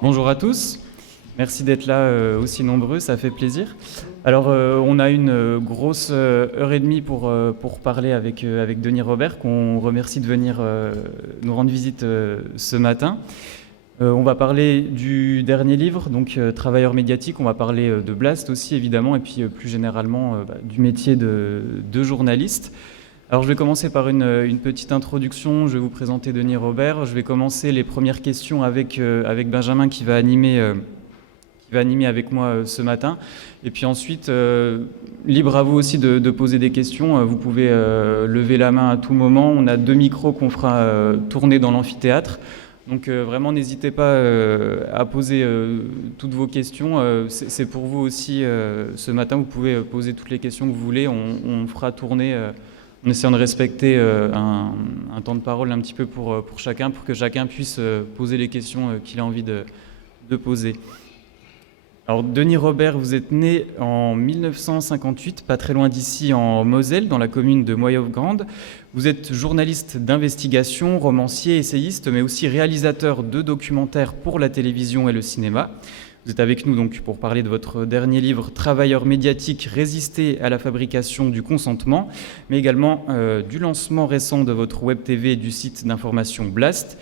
Bonjour à tous, merci d'être là aussi nombreux, ça fait plaisir. Alors on a une grosse heure et demie pour parler avec Denis Robert, qu'on remercie de venir nous rendre visite ce matin. On va parler du dernier livre, donc Travailleur médiatique, on va parler de Blast aussi évidemment, et puis plus généralement du métier de journaliste. Alors je vais commencer par une petite introduction, je vais vous présenter Denis Robert, je vais commencer les premières questions avec Benjamin qui va animer avec moi ce matin. Et puis ensuite, libre à vous aussi de poser des questions, vous pouvez lever la main à tout moment, on a 2 micros qu'on fera tourner dans l'amphithéâtre. Donc vraiment n'hésitez pas à poser toutes vos questions, c'est pour vous aussi ce matin, vous pouvez poser toutes les questions que vous voulez, on fera tourner... En essayant de respecter un temps de parole un petit peu pour chacun, pour que chacun puisse poser les questions qu'il a envie de poser. Alors, Denis Robert, vous êtes né en 1958, pas très loin d'ici, en Moselle, dans la commune de Moyehof-Grande. Vous êtes journaliste d'investigation, romancier, essayiste, mais aussi réalisateur de documentaires pour la télévision et le cinéma. Vous êtes avec nous donc pour parler de votre dernier livre, Travailleur médiatique, résister à la fabrication du consentement, mais également du lancement récent de votre web TV et du site d'information Blast.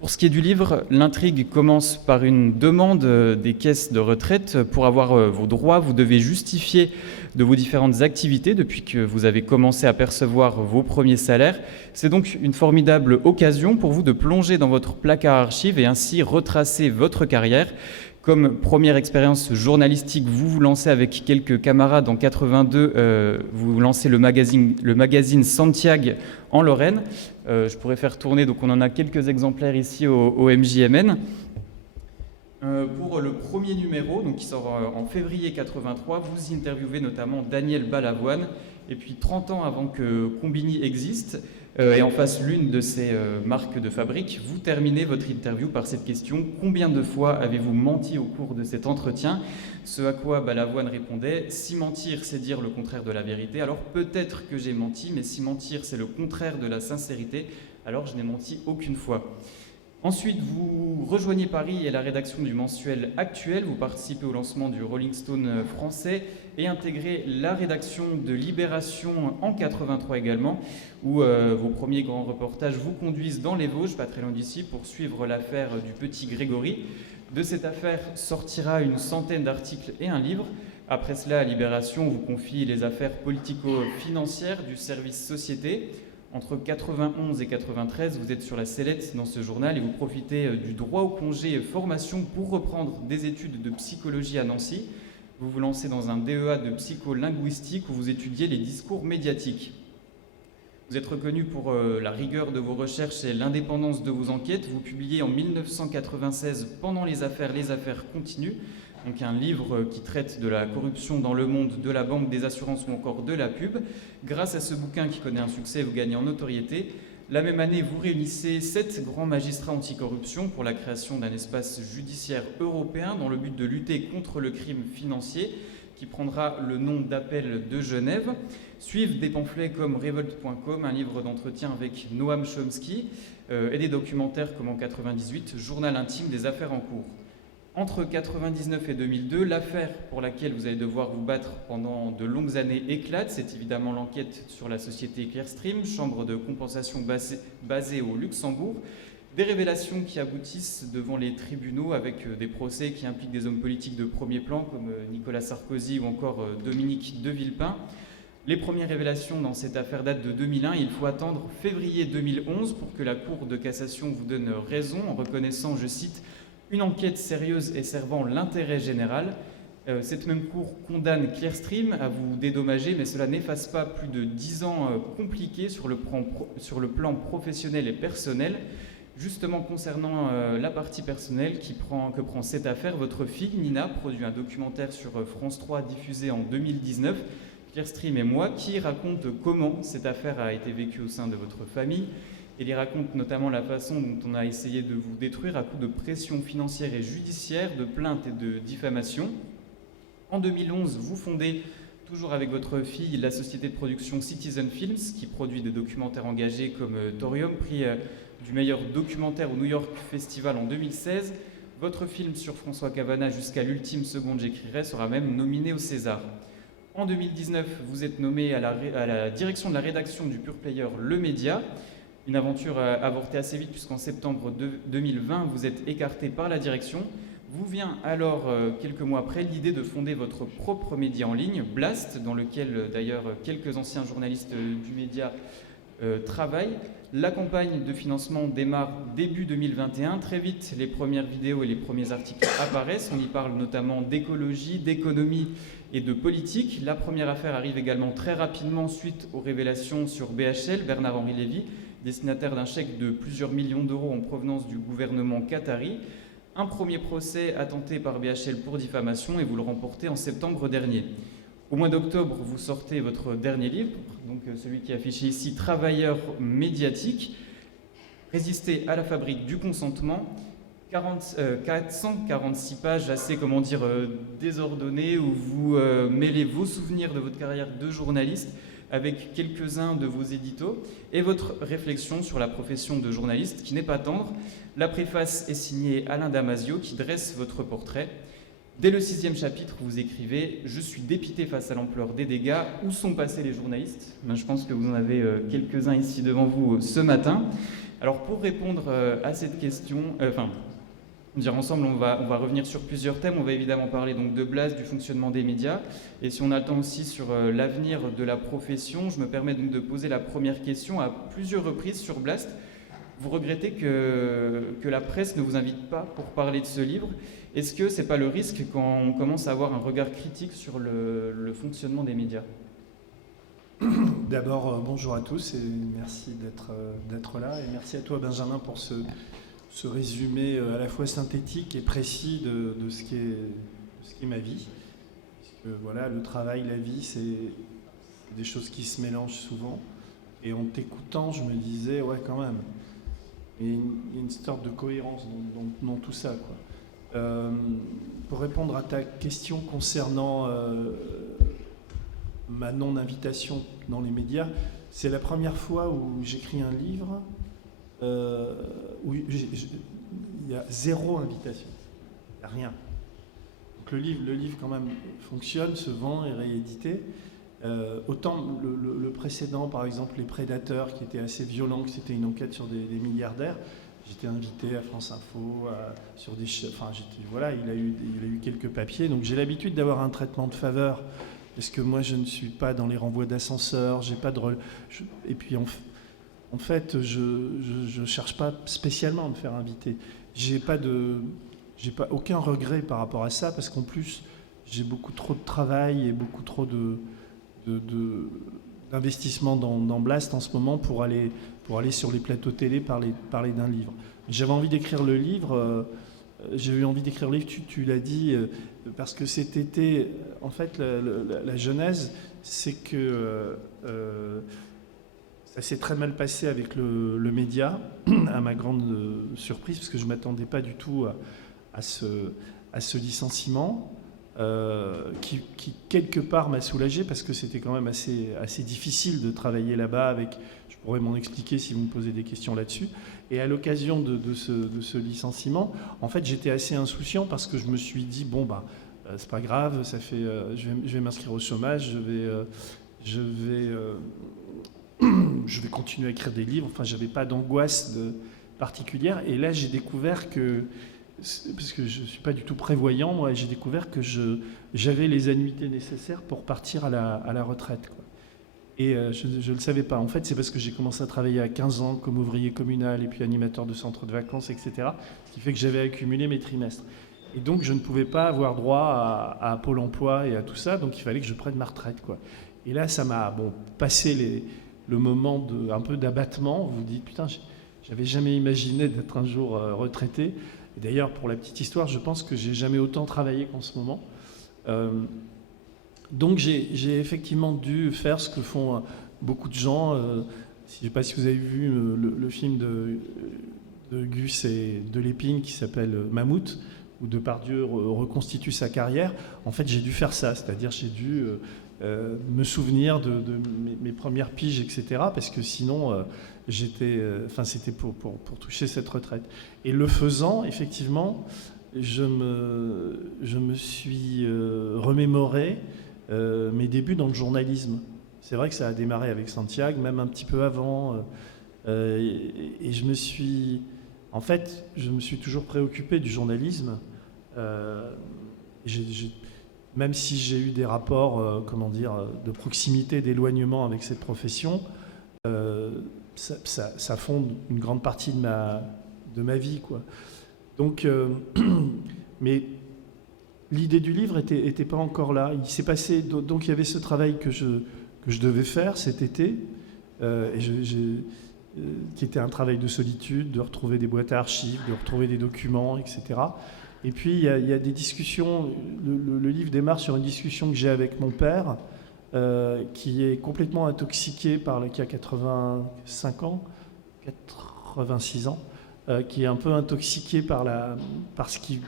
Pour ce qui est du livre, l'intrigue commence par une demande des caisses de retraite. Pour avoir vos droits, vous devez justifier de vos différentes activités depuis que vous avez commencé à percevoir vos premiers salaires. C'est donc une formidable occasion pour vous de plonger dans votre placard archive et ainsi retracer votre carrière. Comme première expérience journalistique, vous vous lancez avec quelques camarades en 82, vous lancez le magazine Santiago en Lorraine. Je pourrais faire tourner, donc on en a quelques exemplaires ici au MJMN. Pour le premier numéro, donc qui sort en février 83, vous interviewez notamment Daniel Balavoine. Et puis 30 ans avant que Combini existe, et en face l'une de ces marques de fabrique, vous terminez votre interview par cette question: combien de fois avez-vous menti au cours de cet entretien? Ce à quoi Balavoine répondait: si mentir c'est dire le contraire de la vérité, alors peut-être que j'ai menti, mais si mentir c'est le contraire de la sincérité, alors je n'ai menti aucune fois. Ensuite, vous rejoignez Paris et la rédaction du mensuel Actuel, vous participez au lancement du Rolling Stone français et intégrez la rédaction de Libération en 83 également, où vos premiers grands reportages vous conduisent dans les Vosges, pas très loin d'ici, pour suivre l'affaire du petit Grégory. De cette affaire sortira une centaine d'articles et un livre. Après cela, à Libération, vous confie les affaires politico-financières du service Société. Entre 91 et 93, vous êtes sur la sellette dans ce journal et vous profitez du droit au congé formation pour reprendre des études de psychologie à Nancy. Vous vous lancez dans un DEA de psycholinguistique où vous étudiez les discours médiatiques. Vous êtes reconnu pour la rigueur de vos recherches et l'indépendance de vos enquêtes. Vous publiez en 1996 Pendant les affaires continuent, donc un livre qui traite de la corruption dans le monde de la banque, des assurances ou encore de la pub. Grâce à ce bouquin qui connaît un succès, vous gagnez en notoriété. La même année, vous réunissez 7 grands magistrats anticorruption pour la création d'un espace judiciaire européen dans le but de lutter contre le crime financier, qui prendra le nom d'Appel de Genève. Suivent des pamphlets comme Revolt.com, un livre d'entretien avec Noam Chomsky, et des documentaires comme en 98, Journal intime des affaires en cours. Entre 1999 et 2002, l'affaire pour laquelle vous allez devoir vous battre pendant de longues années éclate. C'est évidemment l'enquête sur la société Clearstream, chambre de compensation basée au Luxembourg. Des révélations qui aboutissent devant les tribunaux avec des procès qui impliquent des hommes politiques de premier plan comme Nicolas Sarkozy ou encore Dominique de Villepin. Les premières révélations dans cette affaire datent de 2001. Il faut attendre février 2011 pour que la Cour de cassation vous donne raison en reconnaissant, je cite, une enquête sérieuse et servant l'intérêt général. Cette même cour condamne Clearstream à vous dédommager, mais cela n'efface pas plus de 10 ans compliqués sur le plan professionnel et personnel. Justement, concernant la partie personnelle que prend cette affaire, votre fille, Nina, produit un documentaire sur France 3 diffusé en 2019, Clearstream et moi, qui raconte comment cette affaire a été vécue au sein de votre famille. Il y raconte notamment la façon dont on a essayé de vous détruire à coups de pression financière et judiciaire, de plaintes et de diffamation. En 2011, vous fondez, toujours avec votre fille, la société de production Citizen Films, qui produit des documentaires engagés comme Thorium, prix du meilleur documentaire au New York Festival en 2016. Votre film sur François Cavana, Jusqu'à l'ultime seconde j'écrirai, sera même nominé au César. En 2019, vous êtes nommé à la direction de la rédaction du pure player Le Média. Une aventure avortée assez vite puisqu'en septembre 2020, vous êtes écarté par la direction. Vous vient alors, quelques mois après, l'idée de fonder votre propre média en ligne, Blast, dans lequel d'ailleurs quelques anciens journalistes du média travaillent. La campagne de financement démarre début 2021. Très vite, les premières vidéos et les premiers articles apparaissent. On y parle notamment d'écologie, d'économie et de politique. La première affaire arrive également très rapidement suite aux révélations sur BHL, Bernard-Henri Lévy, destinataire d'un chèque de plusieurs millions d'euros en provenance du gouvernement qatari. Un premier procès attenté par BHL pour diffamation et vous le remportez en septembre dernier. Au mois d'octobre, vous sortez votre dernier livre, donc celui qui est affiché ici, Travailleurs médiatiques, Résister à la fabrique du consentement, 446 pages assez, désordonnées, où vous mêlez vos souvenirs de votre carrière de journaliste avec quelques-uns de vos éditos et votre réflexion sur la profession de journaliste qui n'est pas tendre. La préface est signée Alain Damasio qui dresse votre portrait. Dès le 6e chapitre, vous écrivez « Je suis dépité face à l'ampleur des dégâts. Où sont passés les journalistes ?» Je pense que vous en avez quelques-uns ici devant vous ce matin. Alors pour répondre à cette question, ensemble, on va revenir sur plusieurs thèmes. On va évidemment parler donc de Blast, du fonctionnement des médias. Et si on a le temps aussi sur l'avenir de la profession, je me permets donc de poser la première question à plusieurs reprises sur Blast. Vous regrettez que la presse ne vous invite pas pour parler de ce livre. Est-ce que ce n'est pas le risque quand on commence à avoir un regard critique sur le fonctionnement des médias ? D'abord, bonjour à tous et merci d'être là. Et merci à toi, Benjamin, pour ce résumé à la fois synthétique et précis de ce qui est ma vie. Parce que voilà, le travail, la vie, c'est des choses qui se mélangent souvent. Et en t'écoutant, je me disais, ouais, quand même. Il y a une sorte de cohérence dans tout ça, quoi. Pour répondre à ta question concernant ma non-invitation dans les médias, c'est la première fois où j'écris un livre où il y a zéro invitation. Il n'y a rien. Donc le livre quand même fonctionne, se vend, est réédité. Autant le précédent, par exemple, Les Prédateurs, qui était assez violent, que c'était une enquête sur des milliardaires. J'étais invité à France Info, sur des... Enfin, voilà, il a eu quelques papiers. Donc j'ai l'habitude d'avoir un traitement de faveur, parce que moi, je ne suis pas dans les renvois d'ascenseur, j'ai pas de... Et puis, en fait, je cherche pas spécialement à me faire inviter. J'ai pas aucun regret par rapport à ça, parce qu'en plus, j'ai beaucoup trop de travail et beaucoup trop d'investissement dans Blast en ce moment pour aller sur les plateaux télé parler d'un livre. J'avais envie d'écrire le livre, tu l'as dit, parce que cet été, en fait, la genèse, c'est que ça s'est très mal passé avec le média, à ma grande surprise, parce que je ne m'attendais pas du tout à ce licenciement. Qui quelque part m'a soulagé parce que c'était quand même assez difficile de travailler là-bas je pourrais m'en expliquer si vous me posez des questions là-dessus. Et à l'occasion de ce licenciement, en fait, j'étais assez insouciant parce que je me suis dit, c'est pas grave, je vais m'inscrire au chômage, je vais continuer à écrire des livres. Enfin, j'avais pas d'angoisse particulière. Et là, j'ai découvert parce que je ne suis pas du tout prévoyant, moi, j'ai découvert que j'avais les annuités nécessaires pour partir à la retraite, quoi. Et je ne le savais pas. En fait, c'est parce que j'ai commencé à travailler à 15 ans comme ouvrier communal et puis animateur de centre de vacances, etc. Ce qui fait que j'avais accumulé mes trimestres. Et donc, je ne pouvais pas avoir droit à Pôle emploi et à tout ça, donc il fallait que je prenne ma retraite, quoi. Et là, ça m'a passé le moment un peu d'abattement. Vous vous dites, putain, j'avais jamais imaginé d'être un jour retraité. Et d'ailleurs, pour la petite histoire, je pense que j'ai jamais autant travaillé qu'en ce moment. Donc j'ai effectivement dû faire ce que font beaucoup de gens. Je ne sais pas si vous avez vu le film de Gus et de Lépine qui s'appelle Mammouth, où Depardieu reconstitue sa carrière. En fait, j'ai dû faire ça, c'est-à-dire j'ai dû me souvenir de mes premières piges, etc. Parce que sinon, c'était pour toucher cette retraite. Et le faisant, effectivement, je me suis remémoré mes débuts dans le journalisme. C'est vrai que ça a démarré avec Santiago, même un petit peu avant. Et je me suis toujours préoccupé du journalisme. Même si j'ai eu des rapports, de proximité, d'éloignement avec cette profession, ça fonde une grande partie de ma vie, quoi. Donc, mais l'idée du livre était pas encore là. Il s'est passé, donc il y avait ce travail que je devais faire cet été, qui était un travail de solitude, de retrouver des boîtes à archives, de retrouver des documents, etc. Et puis il y a des discussions. Le livre démarre sur une discussion que j'ai avec mon père, qui est complètement intoxiqué qui a 86 ans, qui est un peu intoxiqué parce qu'il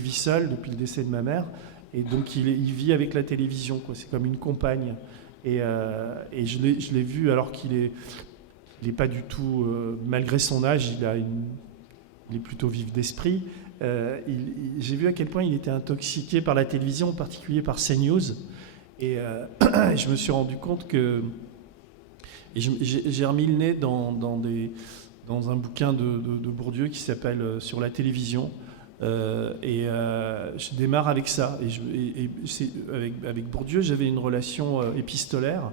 vit seul depuis le décès de ma mère, et donc il vit avec la télévision, quoi. C'est comme une compagne. Et je l'ai vu alors qu'il est pas du tout, malgré son âge, il est plutôt vif d'esprit. J'ai vu à quel point il était intoxiqué par la télévision, en particulier par CNews. Et je me suis rendu compte que... Et j'ai remis le nez dans un bouquin de Bourdieu qui s'appelle « Sur la télévision ». Je démarre avec ça. Avec Bourdieu, j'avais une relation épistolaire.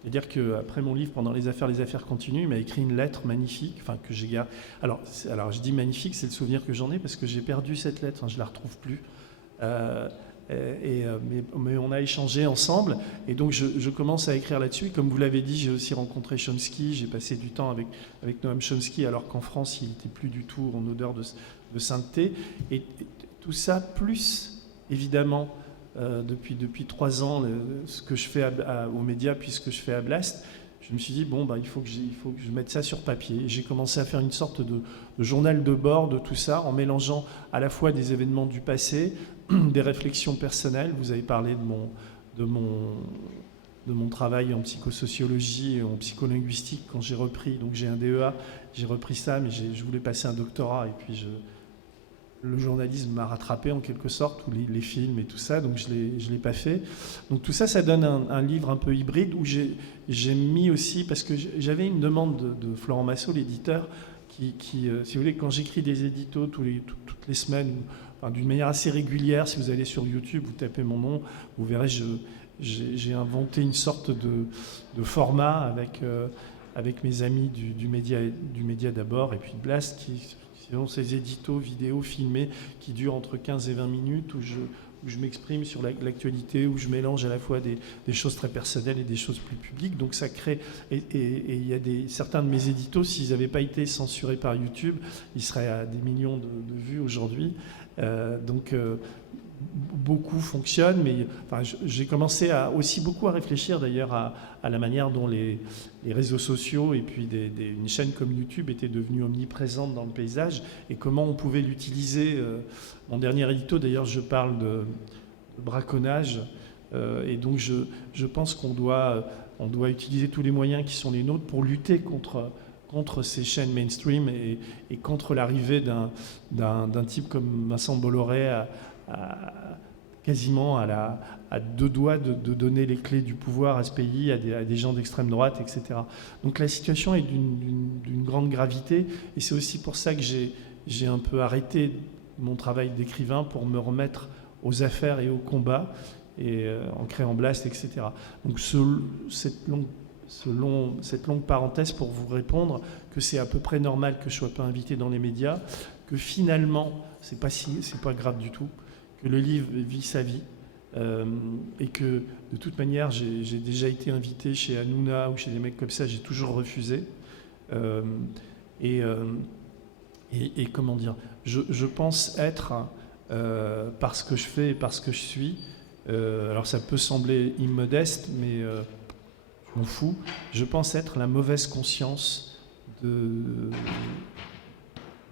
C'est-à-dire qu'après mon livre, pendant les affaires continuent, il m'a écrit une lettre magnifique, que j'ai gardée. Alors je dis magnifique, c'est le souvenir que j'en ai, parce que j'ai perdu cette lettre, je ne la retrouve plus. Mais on a échangé ensemble, et donc je commence à écrire là-dessus. Comme vous l'avez dit, j'ai aussi rencontré Chomsky, j'ai passé du temps avec Noam Chomsky, alors qu'en France, il n'était plus du tout en odeur de sainteté. Et tout ça, plus évidemment, depuis 3 ans, ce que je fais aux médias, puis ce que je fais à Blast, je me suis dit, il faut que je mette ça sur papier. Et j'ai commencé à faire une sorte de journal de bord de tout ça, en mélangeant à la fois des événements du passé, des réflexions personnelles. Vous avez parlé de mon travail en psychosociologie et en psycholinguistique quand j'ai repris. Donc j'ai un DEA, j'ai repris ça, mais je voulais passer un doctorat, et puis le journalisme m'a rattrapé en quelque sorte, ou les films et tout ça, donc je l'ai pas fait. Donc tout ça, ça donne un livre un peu hybride où j'ai mis aussi, parce que j'avais une demande de Florent Massot, l'éditeur, qui si vous voulez, quand j'écris des éditos toutes les semaines, d'une manière assez régulière, si vous allez sur YouTube, vous tapez mon nom, vous verrez, j'ai inventé une sorte de format avec mes amis du média d'abord, et puis Blast, qui sont ces éditos vidéo filmés qui durent entre 15 et 20 minutes, où je m'exprime sur l'actualité, où je mélange à la fois des choses très personnelles et des choses plus publiques. Donc ça crée... Et il y a certains de mes éditos, s'ils n'avaient pas été censurés par YouTube, ils seraient à des millions de vues aujourd'hui. Beaucoup fonctionnent, mais j'ai commencé aussi beaucoup à réfléchir d'ailleurs à la manière dont les réseaux sociaux et puis une chaîne comme YouTube étaient devenues omniprésentes dans le paysage, et comment on pouvait l'utiliser. Mon dernier édito, d'ailleurs, je parle de braconnage, et donc je pense qu'on doit utiliser tous les moyens qui sont les nôtres pour lutter contre ces chaînes mainstream et contre l'arrivée d'un type comme Vincent Bolloré quasiment à 2 doigts de donner les clés du pouvoir à ce pays à des gens d'extrême droite, etc. Donc la situation est d'une grande gravité, et c'est aussi pour ça que j'ai un peu arrêté mon travail d'écrivain pour me remettre aux affaires et au combat, et en créant Blast, etc. Donc cette longue parenthèse pour vous répondre que c'est à peu près normal que je ne sois pas invité dans les médias, que finalement c'est pas grave du tout, que le livre vit sa vie, et que de toute manière j'ai déjà été invité chez Hanouna ou chez des mecs comme ça, j'ai toujours refusé, et comment dire, je pense être, parce que je fais et parce que je suis, alors ça peut sembler immodeste, mais je m'en fous, je pense être la mauvaise conscience des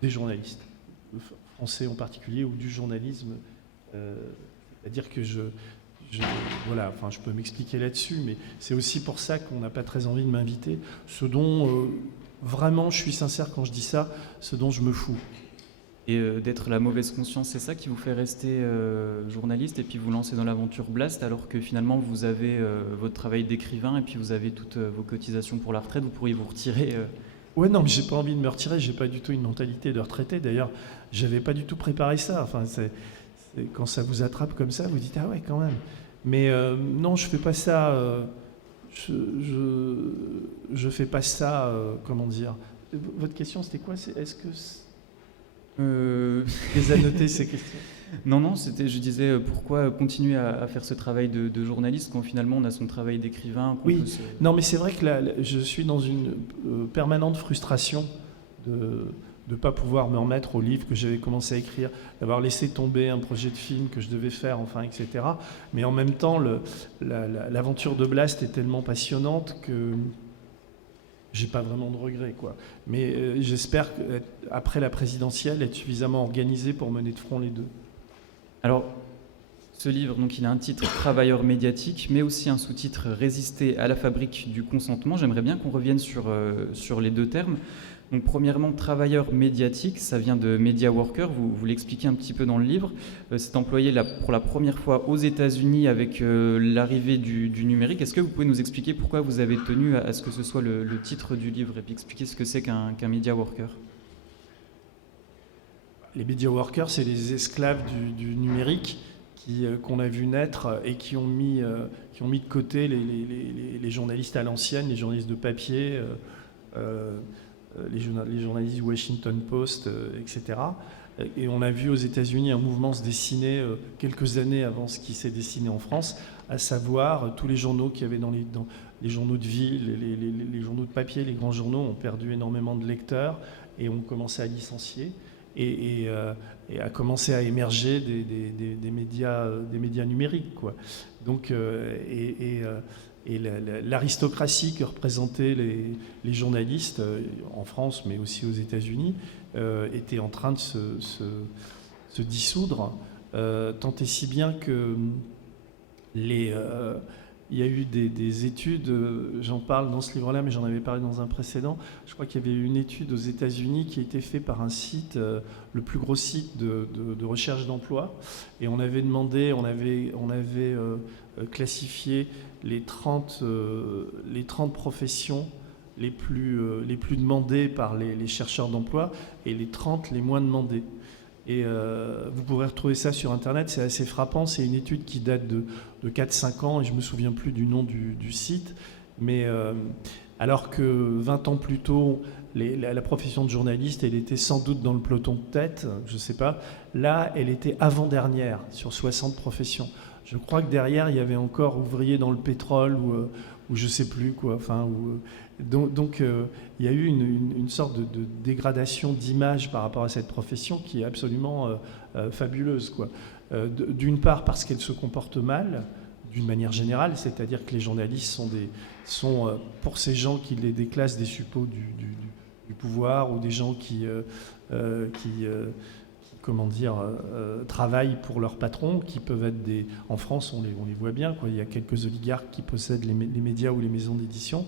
journalistes français en particulier, ou du journalisme. C'est-à-dire que je peux m'expliquer là-dessus, mais c'est aussi pour ça qu'on n'a pas très envie de m'inviter. Ce dont vraiment, je suis sincère quand je dis ça, ce dont je me fous. et d'être la mauvaise conscience, c'est ça qui vous fait rester journaliste et puis vous lancer dans l'aventure Blast, alors que finalement vous avez votre travail d'écrivain et puis vous avez toutes vos cotisations pour la retraite, vous pourriez vous retirer. Ouais, non, mais j'ai pas envie de me retirer, j'ai pas du tout une mentalité de retraité. D'ailleurs, j'avais pas du tout préparé ça. Enfin, quand ça vous attrape comme ça, vous dites ah ouais, quand même. Mais non, je fais pas ça. Je fais pas ça. Comment dire? Votre question, c'était quoi? Est-ce que les annoter ces questions? Non, je disais pourquoi continuer à faire ce travail de journaliste quand finalement on a son travail d'écrivain. Oui, non, mais c'est vrai que là, je suis dans une permanente frustration de ne pas pouvoir me remettre au livre que j'avais commencé à écrire, d'avoir laissé tomber un projet de film que je devais faire, enfin, etc. Mais en même temps, l'aventure de Blast est tellement passionnante que j'ai pas vraiment de regrets, quoi. Mais j'espère qu'après la présidentielle, être suffisamment organisé pour mener de front les deux. Alors, ce livre, donc, il a un titre Travailleur médiatique, mais aussi un sous-titre Résister à la fabrique du consentement. J'aimerais bien qu'on revienne sur les deux termes. Donc, premièrement, travailleur médiatique, ça vient de media worker, vous l'expliquez un petit peu dans le livre. C'est employé pour la première fois aux États-Unis avec l'arrivée du numérique. Est-ce que vous pouvez nous expliquer pourquoi vous avez tenu à ce que ce soit le titre du livre et puis expliquer ce que c'est qu'un media worker? Les media workers, c'est les esclaves du numérique qu'on a vu naître et qui ont mis de côté les journalistes à l'ancienne, les journalistes de papier, les journalistes du Washington Post, etc. Et on a vu aux États-Unis un mouvement se dessiner quelques années avant ce qui s'est dessiné en France, à savoir tous les journaux qu'il y avait dans les journaux de ville, les journaux de papier, les grands journaux ont perdu énormément de lecteurs et ont commencé à licencier. Et a commencé à émerger des médias numériques, quoi. Donc, l'aristocratie que représentaient les journalistes en France, mais aussi aux États-Unis, était en train de se dissoudre, tant et si bien que il y a eu des études, j'en parle dans ce livre-là, mais j'en avais parlé dans un précédent. Je crois qu'il y avait eu une étude aux États-Unis qui a été faite par un site, le plus gros site de recherche d'emploi. Et on avait demandé, on avait classifié les 30 professions les plus demandées par les chercheurs d'emploi et les 30 les moins demandées. Et vous pourrez retrouver ça sur Internet, c'est assez frappant. C'est une étude qui date de 4-5 ans, et je ne me souviens plus du nom du site. Mais alors que 20 ans plus tôt, la profession de journaliste, elle était sans doute dans le peloton de tête, je ne sais pas. Là, elle était avant-dernière sur 60 professions. Je crois que derrière, il y avait encore ouvriers dans le pétrole ou je ne sais plus quoi. Enfin, donc il y a eu une sorte de dégradation d'image par rapport à cette profession qui est absolument fabuleuse, quoi. D'une part parce qu'elle se comporte mal, d'une manière générale, c'est-à-dire que les journalistes sont pour ces gens qui les déclassent, des suppôts du pouvoir, ou des gens qui travaillent pour leurs patrons, qui peuvent être en France, on les voit bien, quoi. Il y a quelques oligarques qui possèdent les médias ou les maisons d'édition,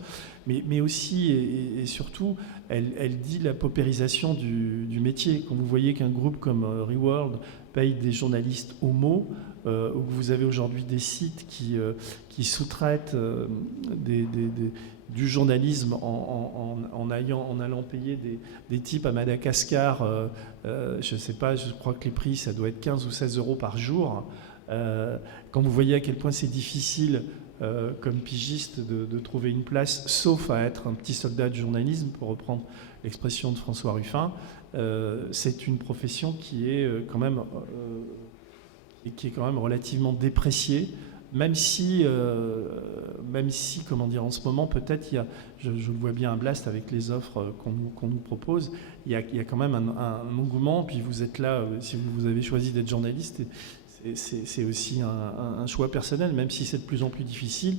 mais aussi et surtout, elle dit la paupérisation du métier. Quand vous voyez qu'un groupe comme Reworld paye des journalistes au mot, où vous avez aujourd'hui des sites qui sous-traitent du journalisme en allant payer des types à Madagascar, je ne sais pas, je crois que les prix, ça doit être 15 ou 16 euros par jour. Quand vous voyez à quel point c'est difficile, comme pigiste, de trouver une place, sauf à être un petit soldat de journalisme, pour reprendre l'expression de François Ruffin, c'est une profession qui est quand même relativement dépréciée. Même si, comment dire, en ce moment, peut-être, je le vois bien à Blast avec les offres qu'on nous propose, il y a quand même un engouement. Puis vous êtes là, si vous avez choisi d'être journaliste, c'est aussi un choix personnel, même si c'est de plus en plus difficile.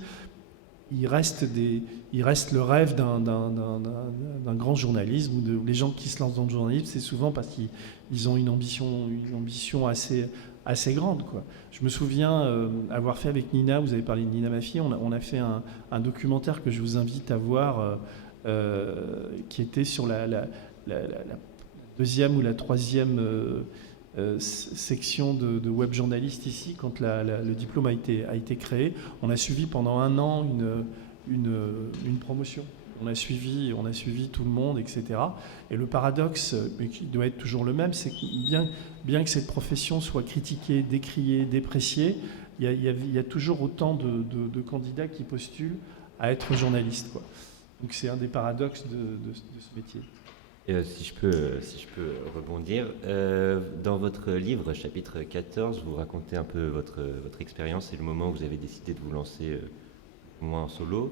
Il reste le rêve d'un grand journalisme, où les gens qui se lancent dans le journalisme, c'est souvent parce qu'ils ont une ambition assez grande, quoi. Je me souviens avoir fait avec Nina, vous avez parlé de Nina, ma fille, on a fait un documentaire que je vous invite à voir, qui était sur la deuxième ou la troisième section de web journaliste ici, quand le diplôme a été créé. On a suivi pendant un an une promotion. On a suivi tout le monde, etc. Et le paradoxe, mais qui doit être toujours le même, c'est que bien que cette profession soit critiquée, décriée, dépréciée, il y a toujours autant de candidats qui postulent à être journalistes, quoi. Donc c'est un des paradoxes de ce métier. Si je peux rebondir, dans votre livre, chapitre 14, vous racontez un peu votre expérience et le moment où vous avez décidé de vous lancer moi en solo.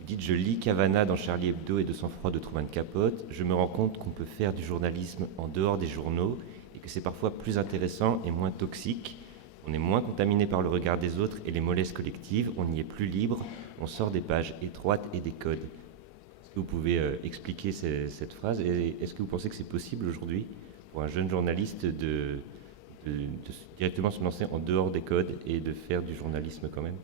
Vous dites: je lis Cavana dans Charlie Hebdo et De sang-froid de Truman Capote. Je me rends compte qu'on peut faire du journalisme en dehors des journaux et que c'est parfois plus intéressant et moins toxique. On est moins contaminé par le regard des autres et les mollesses collectives. On y est plus libre. On sort des pages étroites et des codes. Est-ce que vous pouvez expliquer cette phrase et est-ce que vous pensez que c'est possible aujourd'hui pour un jeune journaliste de directement se lancer en dehors des codes et de faire du journalisme quand même?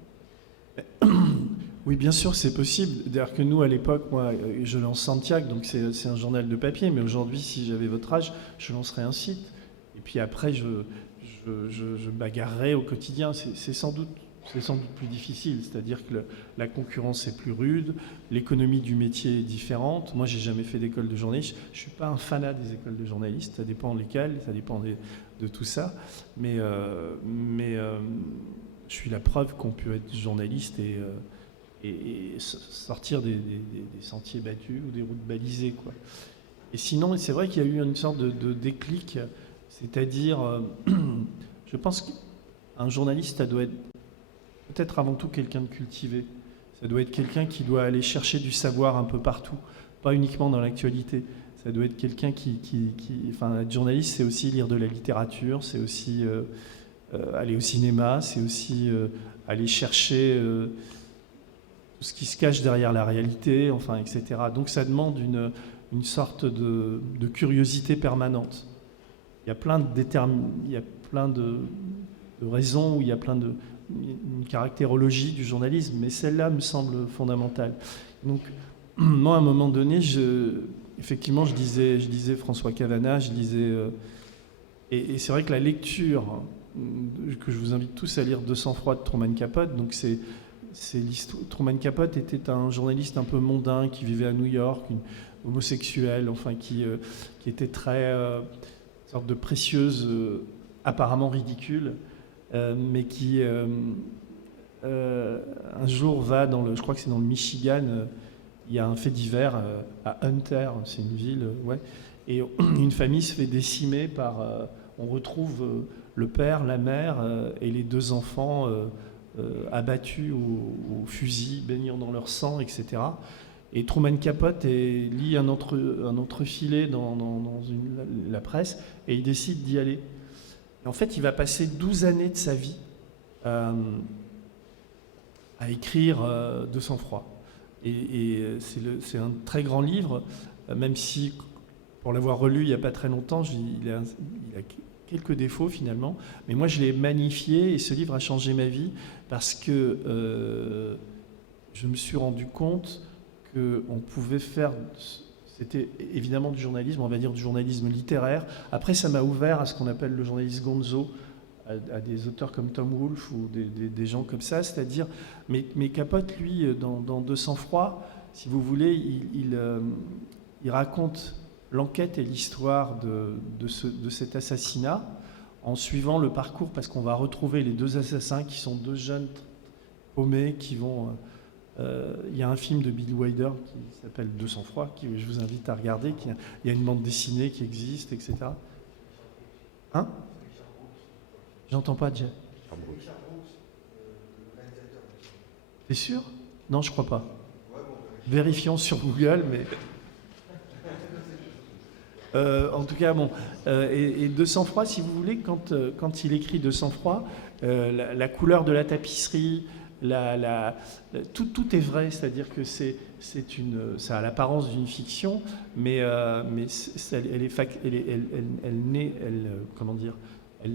Oui, bien sûr, c'est possible. D'ailleurs que nous, à l'époque, moi, je lance Santiago, donc c'est un journal de papier, mais aujourd'hui, si j'avais votre âge, je lancerais un site. Et puis après, je bagarrerais au quotidien. C'est sans doute plus difficile, c'est-à-dire que la concurrence est plus rude, l'économie du métier est différente. Moi, j'ai jamais fait d'école de journaliste. Je suis pas un fanat des écoles de journalistes, ça dépend lesquelles, ça dépend de tout ça. Mais je suis la preuve qu'on peut être journaliste et sortir des sentiers battus ou des routes balisées, quoi. Et sinon, c'est vrai qu'il y a eu une sorte de déclic, c'est-à-dire, je pense qu'un journaliste, ça doit être peut-être avant tout quelqu'un de cultivé. Ça doit être quelqu'un qui doit aller chercher du savoir un peu partout, pas uniquement dans l'actualité. Ça doit être quelqu'un enfin, être journaliste, c'est aussi lire de la littérature, c'est aussi aller au cinéma, c'est aussi aller chercher tout ce qui se cache derrière la réalité, enfin, etc. Donc ça demande une sorte de curiosité permanente. Il y a plein de raisons, où il y a plein de une caractérologie du journalisme, mais celle-là me semble fondamentale. Donc, moi, à un moment donné, effectivement, je lisais François Cavana, et c'est vrai que la lecture, que je vous invite tous à lire De sang-froid de Truman Capote, donc c'est l'histoire. Truman Capote était un journaliste un peu mondain qui vivait à New York, homosexuel, enfin qui était très sorte de précieuse, apparemment ridicule, mais qui un jour va je crois que c'est dans le Michigan, il y a un fait divers à Hunter, c'est une ville, ouais, et une famille se fait décimer on retrouve le père, la mère et les deux enfants abattus au fusil, baignant dans leur sang, etc. Et Truman Capote lit un entrefilet dans la presse et il décide d'y aller. Et en fait, il va passer 12 années de sa vie à écrire De sang-froid. Et c'est un très grand livre, même si, pour l'avoir relu il n'y a pas très longtemps, il a quelques défauts finalement. Mais moi, je l'ai magnifié et ce livre a changé ma vie parce que je me suis rendu compte qu'on pouvait faire... C'était évidemment du journalisme, on va dire du journalisme littéraire. Après, ça m'a ouvert à ce qu'on appelle le journalisme gonzo, à des auteurs comme Tom Wolfe ou des gens comme ça, c'est-à-dire... Mais Capote, lui, dans De sang-froid, si vous voulez, il raconte l'enquête et l'histoire de cet assassinat en suivant le parcours, parce qu'on va retrouver les deux assassins qui sont deux jeunes paumés qui vont... il y a un film de Billy Wilder qui s'appelle De sang-froid, que je vous invite à regarder. Il y a une bande dessinée qui existe, etc. Hein? J'entends pas, Jeff. T'es sûr? Non, je crois pas. Vérifions sur Google, mais... en tout cas, bon. Et De sang-froid, si vous voulez, quand il écrit De sang-froid, la couleur de la tapisserie... tout est vrai, c'est-à-dire que ça a l'apparence d'une fiction, mais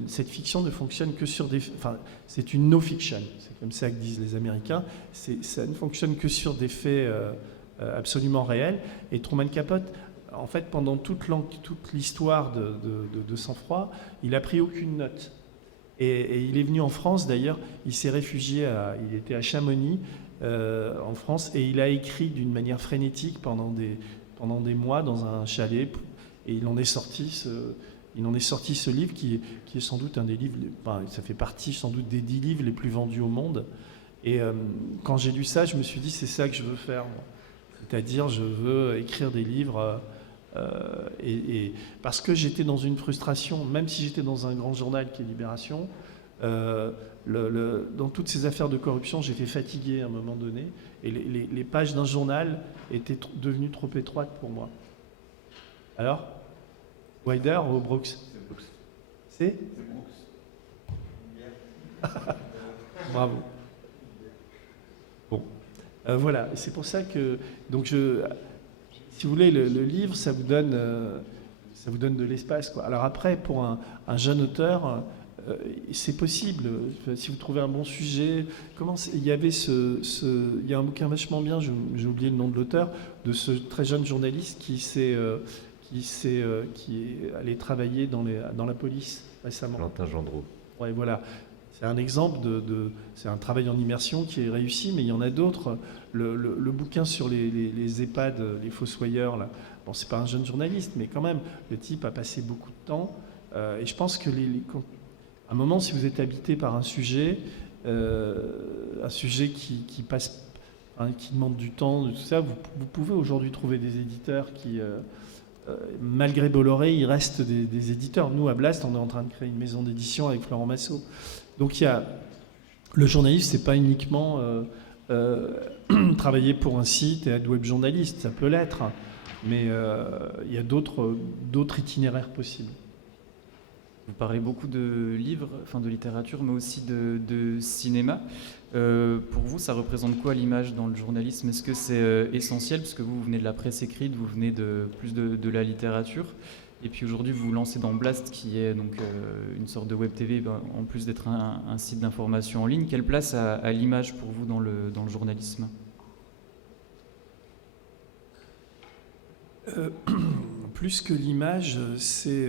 cette fiction ne fonctionne que sur c'est une no-fiction, c'est comme ça que disent les Américains, ça ne fonctionne que sur des faits absolument réels. Et Truman Capote, en fait, pendant toute l'histoire de Sang-Froid, il n'a pris aucune note. Et il est venu en France, d'ailleurs, il s'est réfugié, il était à Chamonix, en France, et il a écrit d'une manière frénétique pendant des mois dans un chalet, et il en est sorti ce livre qui est sans doute un des livres, enfin, ça fait partie sans doute des 10 livres les plus vendus au monde. Et quand j'ai lu ça, je me suis dit, c'est ça que je veux faire, moi. C'est-à-dire, je veux écrire des livres, et parce que j'étais dans une frustration, même si j'étais dans un grand journal qui est Libération, dans toutes ces affaires de corruption, j'étais fatigué à un moment donné, et les pages d'un journal étaient devenues trop étroites pour moi. Alors, Wilder ou Brooks? C'est Brooks. Bravo. Bon, voilà, c'est pour ça que, donc si vous voulez, le livre, ça vous donne de l'espace, quoi. Alors après, pour un jeune auteur, c'est possible. Si vous trouvez un bon sujet, il y avait il y a un bouquin vachement bien, j'ai oublié le nom de l'auteur, de ce très jeune journaliste qui est allé travailler dans la police récemment. Valentin Gendreau. Ouais, voilà. C'est un exemple c'est un travail en immersion qui est réussi, mais il y en a d'autres. Le bouquin sur les EHPAD, les fossoyeurs, là. Bon, c'est pas un jeune journaliste, mais quand même, le type a passé beaucoup de temps. Et je pense que à un moment, si vous êtes habité par un sujet qui passe, hein, qui demande du temps, tout ça, vous pouvez aujourd'hui trouver des éditeurs qui, malgré Bolloré, il reste des éditeurs. Nous, à Blast, on est en train de créer une maison d'édition avec Florent Massot. Donc le journaliste, c'est pas uniquement travailler pour un site et être web journaliste, ça peut l'être, mais il y a d'autres itinéraires possibles. Vous parlez beaucoup de livres, enfin de littérature, mais aussi de cinéma. Pour vous, ça représente quoi l'image dans le journalisme? Est-ce que c'est essentiel, parce que vous venez de la presse écrite, vous venez plus de la littérature, et puis aujourd'hui vous vous lancez dans Blast, qui est donc une sorte de web TV, en plus d'être un site d'information en ligne. Quelle place a l'image pour vous dans le journalisme? Plus que l'image, c'est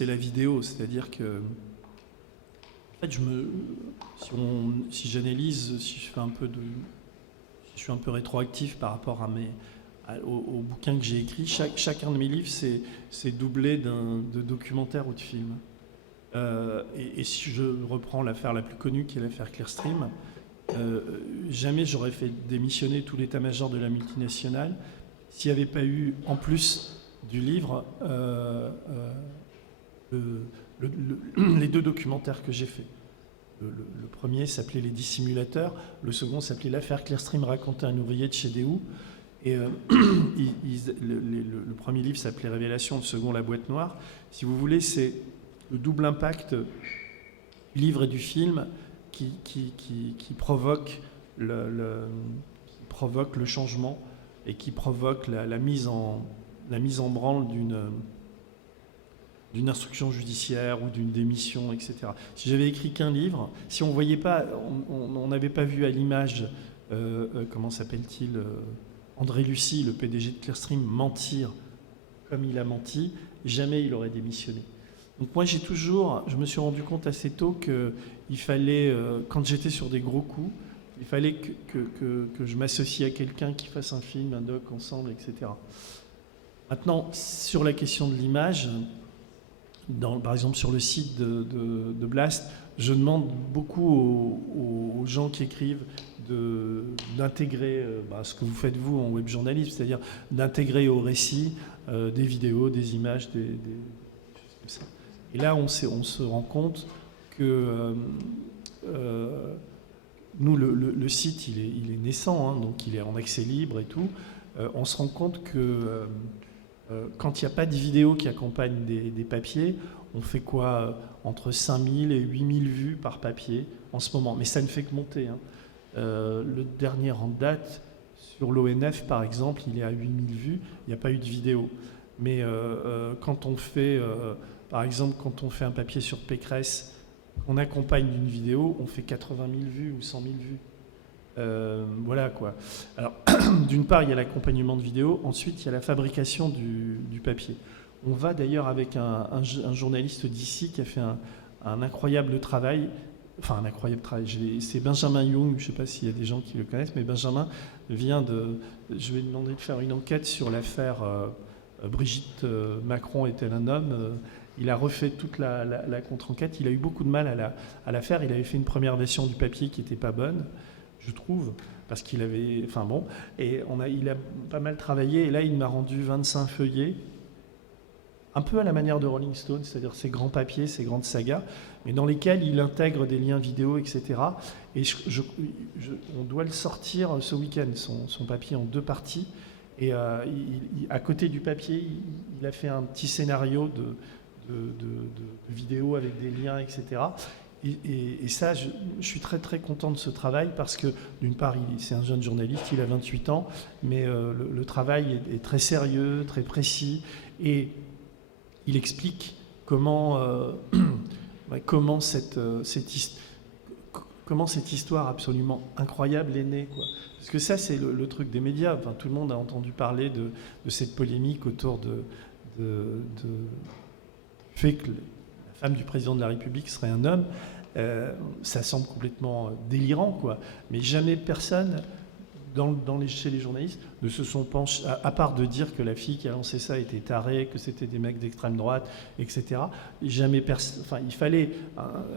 la vidéo. C'est-à-dire que, en fait, si j'analyse, si je suis un peu rétroactif par rapport aux bouquins que j'ai écrits, chacun de mes livres, c'est doublé de documentaires ou de films. Et si je reprends l'affaire la plus connue, qui est l'affaire Clearstream, jamais j'aurais fait démissionner tout l'état-major de la multinationale s'il n'y avait pas eu, en plus du livre, les 2 documentaires que j'ai faits. Le premier s'appelait Les Dissimulateurs, le second s'appelait L'affaire Clearstream racontée à un ouvrier de chez Daewoo. Et le premier livre s'appelait Révélation, le second La boîte noire. Si vous voulez, c'est le double impact du livre et du film qui provoque le changement et qui provoque la mise en branle d'une instruction judiciaire ou d'une démission, etc. Si j'avais écrit qu'un livre, si on voyait pas, on n'avait pas vu à l'image, comment s'appelle-t-il, André Lucie, le PDG de Clearstream, mentir comme il a menti, jamais il aurait démissionné. Donc moi je me suis rendu compte assez tôt qu'il fallait, quand j'étais sur des gros coups, il fallait que je m'associe à quelqu'un qui fasse un film, un doc ensemble, etc. Maintenant, sur la question de l'image, par exemple sur le site de Blast, je demande beaucoup aux gens qui écrivent d'intégrer ce que vous faites vous en web journalisme, c'est-à-dire d'intégrer au récit des vidéos, des images, des choses comme ça. Et là, on se rend compte que nous, le site, il est naissant, hein, donc il est en accès libre et tout. On se rend compte que quand il n'y a pas de vidéo qui accompagne des papiers, on fait quoi entre 5000 et 8000 vues par papier en ce moment. Mais ça ne fait que monter. Hein. Le dernier en date, sur l'ONF par exemple, il est à 8000 vues, il n'y a pas eu de vidéo. Mais quand on fait, par exemple, quand on fait un papier sur Pécresse, on accompagne d'une vidéo, on fait 80 000 vues ou 100 000 vues. Voilà quoi. Alors, d'une part, il y a l'accompagnement de vidéo, ensuite, il y a la fabrication du papier. On va d'ailleurs avec un journaliste d'ici qui a fait un incroyable travail, enfin un incroyable travail, c'est Benjamin Young, je ne sais pas s'il y a des gens qui le connaissent, mais Benjamin vient de... Je vais lui demander de faire une enquête sur l'affaire Brigitte Macron est-elle un homme. Il a refait toute la contre-enquête, il a eu beaucoup de mal à la faire, il avait fait une première version du papier qui n'était pas bonne, je trouve, parce qu'il avait... Enfin bon, et il a pas mal travaillé, et là il m'a rendu 25 feuillets, un peu à la manière de Rolling Stone, c'est-à-dire ces grands papiers, ces grandes sagas, mais dans lesquels il intègre des liens vidéo, etc. Et on doit le sortir ce week-end, son papier en 2 parties, et à côté du papier, il a fait un petit scénario de vidéo avec des liens, etc. Et ça, je suis très très content de ce travail parce que d'une part, c'est un jeune journaliste, il a 28 ans, mais le travail est très sérieux, très précis, et il explique comment cette histoire absolument incroyable est née, quoi. Parce que ça, c'est le truc des médias. Enfin, tout le monde a entendu parler de cette polémique autour du fait que la femme du président de la République serait un homme. Ça semble complètement délirant, quoi. Mais jamais personne, chez les journalistes, ne se sont penchés, à part de dire que la fille qui a lancé ça était tarée, que c'était des mecs d'extrême droite, etc. Jamais enfin, il fallait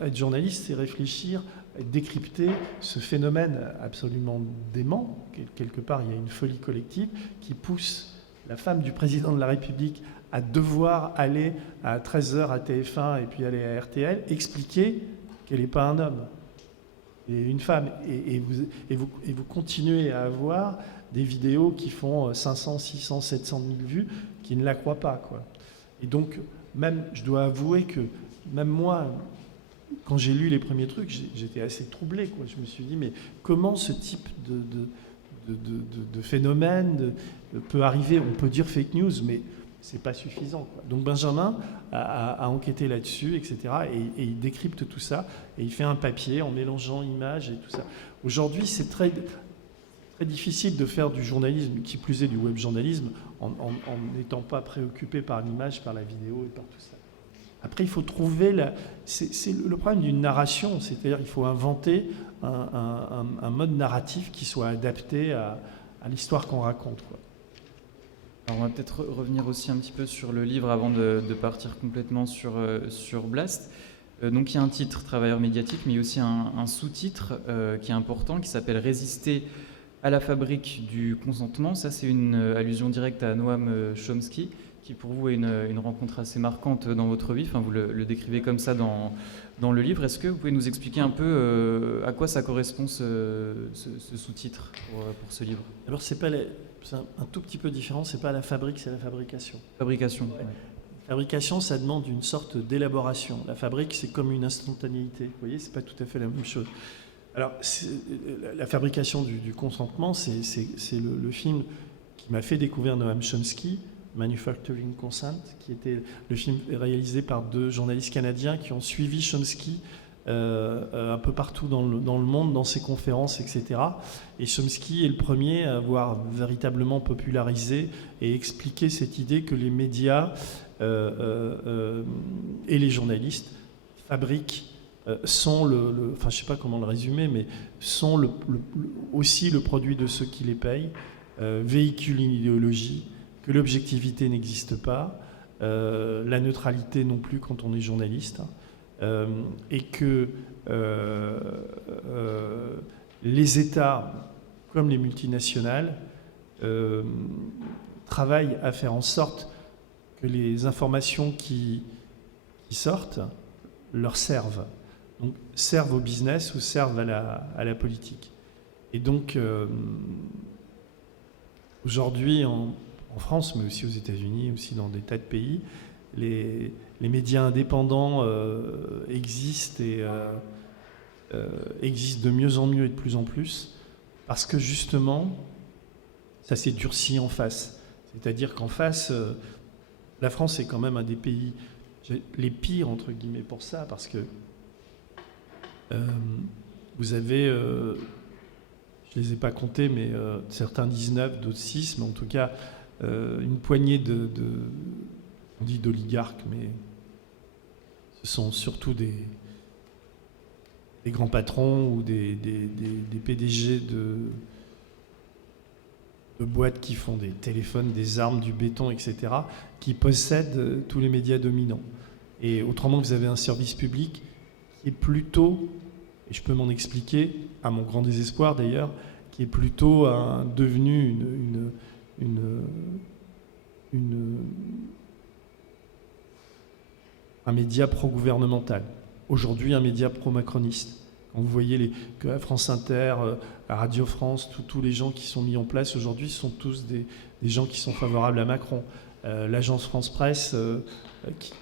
être journaliste et réfléchir, décrypter ce phénomène absolument dément. Quelque part, il y a une folie collective qui pousse la femme du président de la République à devoir aller à 13h à TF1 et puis aller à RTL expliquer qu'elle n'est pas un homme et une femme. Et vous continuez à avoir des vidéos qui font 500, 600, 700 000 vues qui ne la croient pas, quoi. Et donc, même, je dois avouer que même moi, quand j'ai lu les premiers trucs, j'étais assez troublé, quoi. Je me suis dit, mais comment ce type de phénomène peut arriver? On peut dire fake news, mais c'est pas suffisant, quoi. Donc Benjamin a enquêté là-dessus, etc. Et il décrypte tout ça, et il fait un papier en mélangeant images et tout ça. Aujourd'hui, c'est très, très difficile de faire du journalisme, qui plus est du web journalisme, en n'étant pas préoccupé par l'image, par la vidéo et par tout ça. Après, il faut trouver... C'est le problème d'une narration, c'est-à-dire qu'il faut inventer un mode narratif qui soit adapté à l'histoire qu'on raconte, quoi. Alors on va peut-être revenir aussi un petit peu sur le livre avant de partir complètement sur Blast. Donc il y a un titre, Travailleur médiatique, mais il y a aussi un sous-titre qui est important, qui s'appelle Résister à la fabrique du consentement. Ça, c'est une allusion directe à Noam Chomsky, qui pour vous est une rencontre assez marquante dans votre vie. Enfin, vous le décrivez comme ça dans le livre. Est-ce que vous pouvez nous expliquer un peu à quoi ça correspond ce sous-titre pour ce livre? Alors c'est un tout petit peu différent, c'est pas la fabrique, c'est la fabrication. Fabrication. Ouais. Fabrication, ça demande une sorte d'élaboration. La fabrique, c'est comme une instantanéité. Vous voyez, c'est pas tout à fait la même chose. Alors, la fabrication du consentement, c'est le film qui m'a fait découvrir Noam Chomsky, Manufacturing Consent, qui était le film réalisé par 2 journalistes canadiens qui ont suivi Chomsky un peu partout dans le monde, dans ses conférences, etc. Et Chomsky est le premier à avoir véritablement popularisé et expliqué cette idée que les médias et les journalistes fabriquent, sont enfin je ne sais pas comment le résumer, mais sont aussi le produit de ceux qui les payent, véhiculent une idéologie, que l'objectivité n'existe pas, la neutralité non plus quand on est journaliste, et que les États, comme les multinationales, travaillent à faire en sorte que les informations qui sortent leur servent. Donc, servent au business ou servent à la politique. Et donc, aujourd'hui, en France, mais aussi aux États-Unis, aussi dans des tas de pays, les médias indépendants existent et existent de mieux en mieux et de plus en plus, parce que justement, ça s'est durci en face. C'est-à-dire qu'en face, la France est quand même un des pays les pires, entre guillemets, pour ça, parce que vous avez, je je ne les ai pas comptés, mais certains 19, d'autres 6, mais en tout cas, une poignée on dit d'oligarques, mais ce sont surtout des grands patrons ou des PDG de boîtes qui font des téléphones, des armes, du béton, etc., qui possèdent tous les médias dominants. Et autrement, vous avez un service public qui est plutôt, et je peux m'en expliquer, à mon grand désespoir d'ailleurs, qui est plutôt devenu un média pro-gouvernemental. Aujourd'hui, un média pro-macroniste. Quand vous voyez que la France Inter, la Radio France, tous les gens qui sont mis en place aujourd'hui sont tous des gens qui sont favorables à Macron. L'agence France Presse,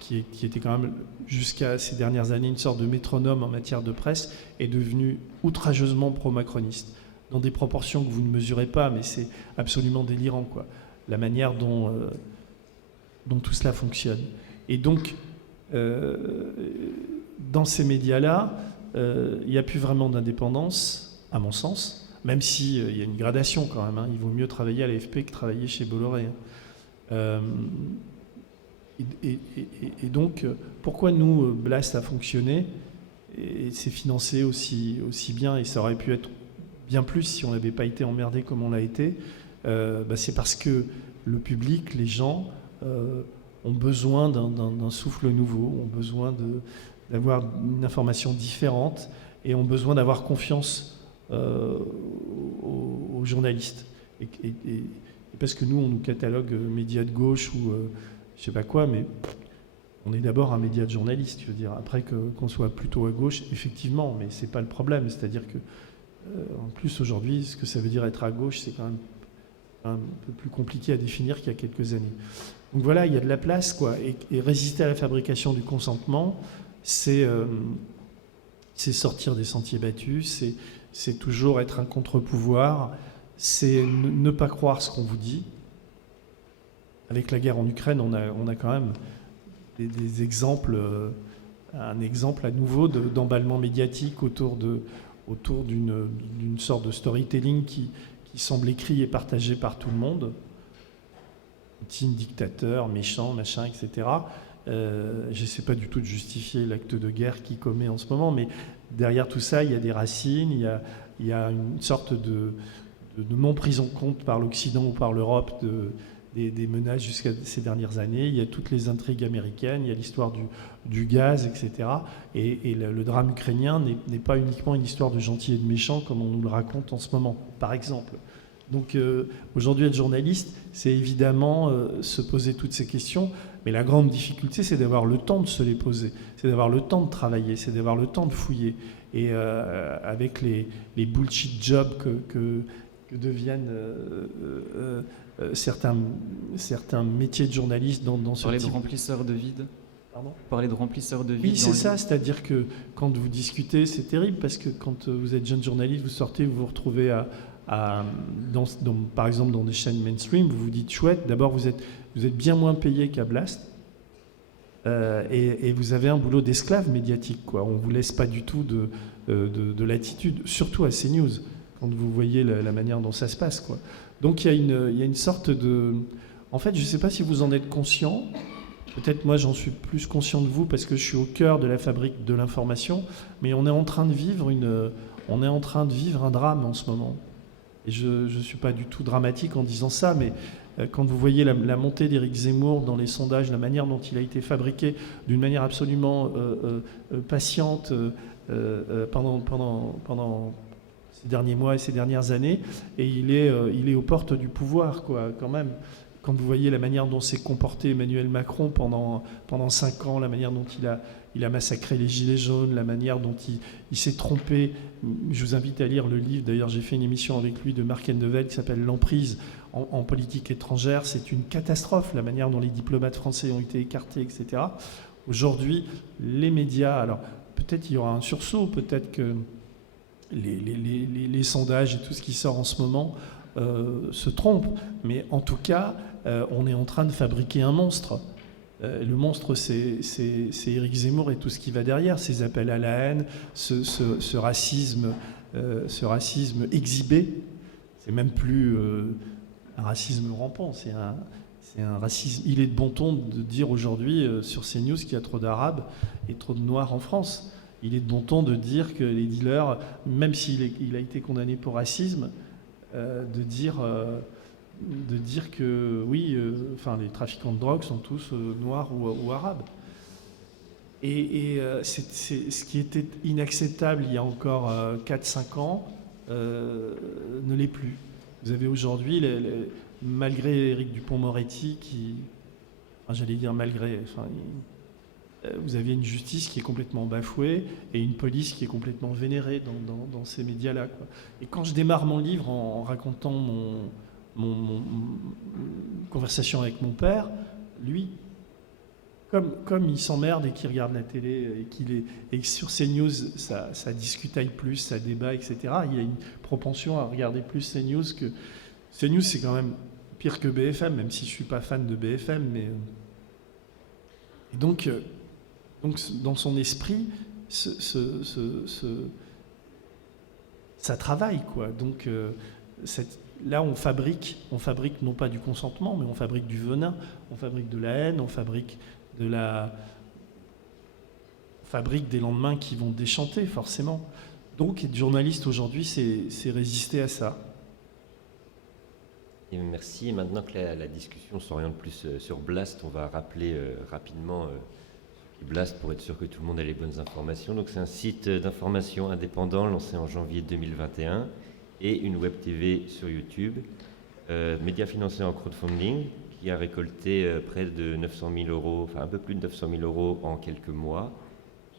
qui était quand même jusqu'à ces dernières années une sorte de métronome en matière de presse, est devenue outrageusement pro-macroniste, dans des proportions que vous ne mesurez pas, mais c'est absolument délirant, quoi. La manière dont tout cela fonctionne. Et donc, dans ces médias-là, il n'y a plus vraiment d'indépendance, à mon sens, même s'il y a une gradation quand même. Il vaut mieux travailler à l'AFP que travailler chez Bolloré. Et donc, pourquoi nous, Blast a fonctionné et c'est financé aussi bien, et ça aurait pu être bien plus si on n'avait pas été emmerdé comme on l'a été, c'est parce que le public, les gens, ont besoin d'un souffle nouveau, ont besoin d'avoir une information différente et ont besoin d'avoir confiance aux journalistes. Et parce que nous, on nous catalogue médias de gauche ou je sais pas quoi, mais on est d'abord un média de journaliste, je veux dire. Après qu'on soit plutôt à gauche, effectivement, mais c'est pas le problème. C'est-à-dire que, en plus, aujourd'hui, ce que ça veut dire être à gauche, c'est quand même un peu plus compliqué à définir qu'il y a quelques années. Donc voilà, il y a de la place, quoi. Et résister à la fabrication du consentement, c'est sortir des sentiers battus, c'est toujours être un contre-pouvoir, c'est ne pas croire ce qu'on vous dit. Avec la guerre en Ukraine, on a quand même des exemples, un exemple à nouveau d'emballement médiatique autour d'une sorte de storytelling qui semble écrit et partagé par tout le monde. Poutine, dictateur, méchant, machin, etc. Je ne sais pas du tout de justifier l'acte de guerre qu'il commet en ce moment, mais derrière tout ça, il y a des racines, il y a une sorte de non-prise en compte par l'Occident ou par l'Europe des menaces jusqu'à ces dernières années. Il y a toutes les intrigues américaines, il y a l'histoire du gaz, etc. Et le drame ukrainien n'est pas uniquement une histoire de gentils et de méchants comme on nous le raconte en ce moment, par exemple. Donc aujourd'hui, être journaliste, c'est évidemment se poser toutes ces questions, mais la grande difficulté, c'est d'avoir le temps de se les poser, c'est d'avoir le temps de travailler, c'est d'avoir le temps de fouiller. Et avec les bullshit jobs que deviennent certains métiers de journaliste dans ce Parler type... de remplisseurs de vide. Pardon ? Parler de remplisseurs de vide. Oui, c'est ça, c'est-à-dire que quand vous discutez, c'est terrible, parce que quand vous êtes jeune journaliste, vous sortez, vous vous retrouvez par exemple dans des chaînes mainstream, vous vous dites chouette, d'abord vous êtes bien moins payé qu'à Blast, et vous avez un boulot d'esclave médiatique, quoi. On ne vous laisse pas du tout de latitude, surtout à CNews, quand vous voyez la manière dont ça se passe, quoi. Donc il y a une sorte de... En fait, je ne sais pas si vous en êtes conscient, peut-être moi j'en suis plus conscient de vous parce que je suis au cœur de la fabrique de l'information, mais on est en train de vivre un drame en ce moment. Et je ne suis pas du tout dramatique en disant ça, mais quand vous voyez la montée d'Éric Zemmour dans les sondages, la manière dont il a été fabriqué d'une manière absolument patiente pendant ces derniers mois et ces dernières années, et il est aux portes du pouvoir, quoi, quand même. Quand vous voyez la manière dont s'est comporté Emmanuel Macron pendant 5 ans, la manière dont il a massacré les Gilets jaunes, la manière dont il s'est trompé. Je vous invite à lire le livre, d'ailleurs j'ai fait une émission avec lui de Marc Endevel qui s'appelle L'emprise en politique étrangère. C'est une catastrophe, la manière dont les diplomates français ont été écartés, etc. Aujourd'hui, les médias, alors peut-être il y aura un sursaut, peut-être que les sondages et tout ce qui sort en ce moment se trompent, mais en tout cas, on est en train de fabriquer un monstre. Le monstre, c'est Éric Zemmour et tout ce qui va derrière, ces appels à la haine, ce racisme ce racisme exhibé. C'est même plus un racisme rampant, c'est un racisme. Il est de bon ton de dire aujourd'hui sur CNews qu'il y a trop d'Arabes et trop de Noirs en France. Il est de bon ton de dire que les dealers, même s'il a été condamné pour racisme, de dire que oui, les trafiquants de drogue sont tous noirs ou arabes. Et c'est ce qui était inacceptable il y a encore 4-5 ans ne l'est plus. Vous avez aujourd'hui, malgré Éric Dupond-Moretti, vous aviez une justice qui est complètement bafouée et une police qui est complètement vénérée dans ces médias-là, quoi. Et quand je démarre mon livre en racontant mon conversation avec mon père, lui, comme il s'emmerde et qu'il regarde la télé et que sur CNews ça discutaille plus, ça débat, etc., il y a une propension à regarder plus CNews que... CNews, c'est quand même pire que BFM, même si je ne suis pas fan de BFM, mais... Et donc, dans son esprit, ça travaille, quoi. Donc, là, on fabrique non pas du consentement, mais on fabrique du venin, on fabrique de la haine, on fabrique des lendemains qui vont déchanter, forcément. Donc, être journaliste aujourd'hui, c'est résister à ça. Et merci. Maintenant que la discussion s'oriente plus sur Blast, on va rappeler rapidement Blast pour être sûr que tout le monde a les bonnes informations. Donc, c'est un site d'information indépendant lancé en janvier 2021 et une web TV sur YouTube, média financé en crowdfunding, qui a récolté près de 900 000 euros, enfin un peu plus de 900 000 euros en quelques mois.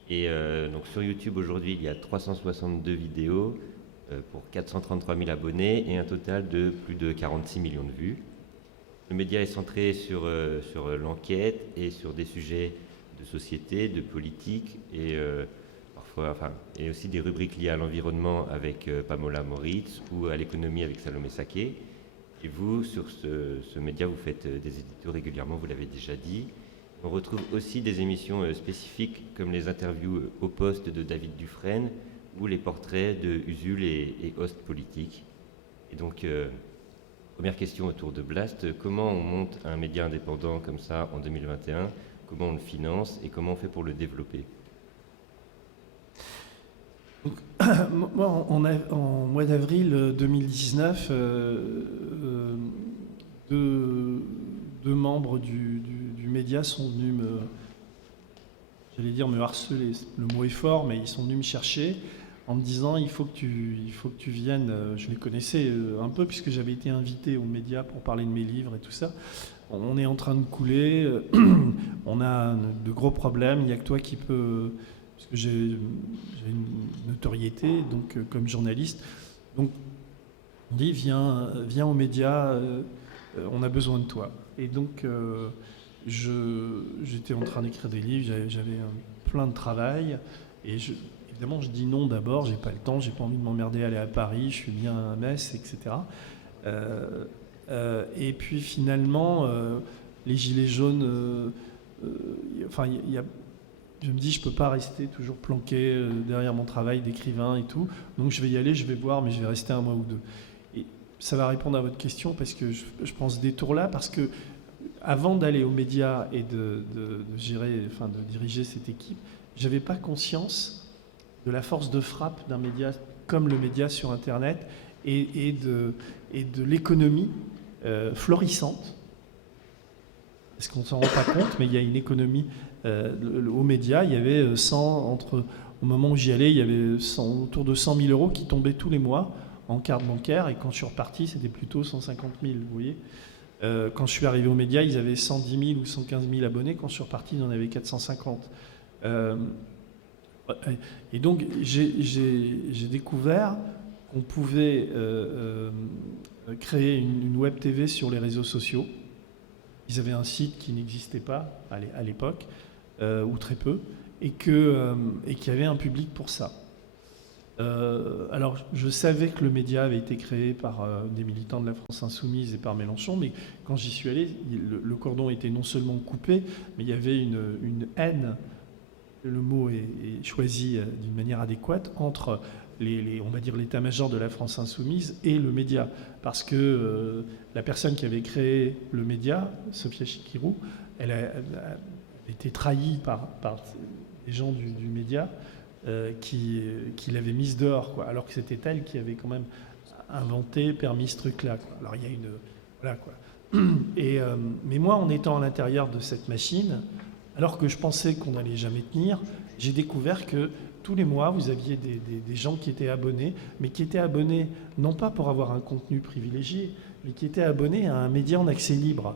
Et donc sur YouTube aujourd'hui, il y a 362 vidéos pour 433 000 abonnés et un total de plus de 46 millions de vues. Le média est centré sur l'enquête et sur des sujets de société, de politique et et aussi des rubriques liées à l'environnement avec Pamola Moritz ou à l'économie avec Salomé Saké. Et vous, sur ce média, vous faites des éditos régulièrement, vous l'avez déjà dit. On retrouve aussi des émissions spécifiques comme les interviews au poste de David Dufresne ou les portraits de Usul et Host Politique. Et donc, première question autour de Blast, comment on monte un média indépendant comme ça en 2021 ? Comment on le finance et comment on fait pour le développer ? Donc, moi, en mois d'avril 2019, deux membres du média sont venus me harceler. Le mot est fort, mais ils sont venus me chercher en me disant il faut que tu viennes. Je les connaissais un peu puisque j'avais été invité aux médias pour parler de mes livres et tout ça. On est en train de couler, on a de gros problèmes, il n'y a que toi qui peux... Parce que j'ai une notoriété donc, comme journaliste. Donc, on dit, viens aux médias, on a besoin de toi. Et donc, j'étais en train d'écrire des livres, j'avais plein de travail. Et évidemment, je dis non d'abord, j'ai pas le temps, j'ai pas envie de m'emmerder à aller à Paris, je suis bien à Metz, etc. Et puis finalement, les gilets jaunes, je me dis, je ne peux pas rester toujours planqué derrière mon travail d'écrivain et tout. Donc je vais y aller, je vais voir, mais je vais rester un mois ou deux. Et ça va répondre à votre question parce que je prends ce détour-là parce que avant d'aller aux médias et de diriger cette équipe, je n'avais pas conscience de la force de frappe d'un média comme le média sur Internet et de l'économie florissante. Parce qu'on ne s'en rend pas compte, mais il y a une économie aux médias. Il y avait au moment où j'y allais, il y avait autour de 100 000 euros qui tombaient tous les mois en carte bancaire. Et quand je suis reparti, c'était plutôt 150 000, vous voyez. Quand je suis arrivé aux médias, ils avaient 110 000 ou 115 000 abonnés. Quand je suis reparti, ils en avaient 450. Et donc, j'ai découvert qu'on pouvait créer une web TV sur les réseaux sociaux. Ils avaient un site qui n'existait pas à l'époque, ou très peu, et qu'il y avait un public pour ça. Alors, je savais que le média avait été créé par des militants de la France Insoumise et par Mélenchon, mais quand j'y suis allé, le cordon était non seulement coupé, mais il y avait une haine, le mot est choisi d'une manière adéquate, entre on va dire l'état-major de la France insoumise et le média. Parce que la personne qui avait créé le média, Sophia Chikirou, elle a été trahie par les gens du média qui l'avaient mise dehors, quoi, alors que c'était elle qui avait quand même inventé, permis ce truc-là, quoi. Alors il y a une... Voilà, quoi. Mais moi, en étant à l'intérieur de cette machine, alors que je pensais qu'on n'allait jamais tenir, j'ai découvert que tous les mois, vous aviez des gens qui étaient abonnés, mais qui étaient abonnés non pas pour avoir un contenu privilégié, mais qui étaient abonnés à un média en accès libre.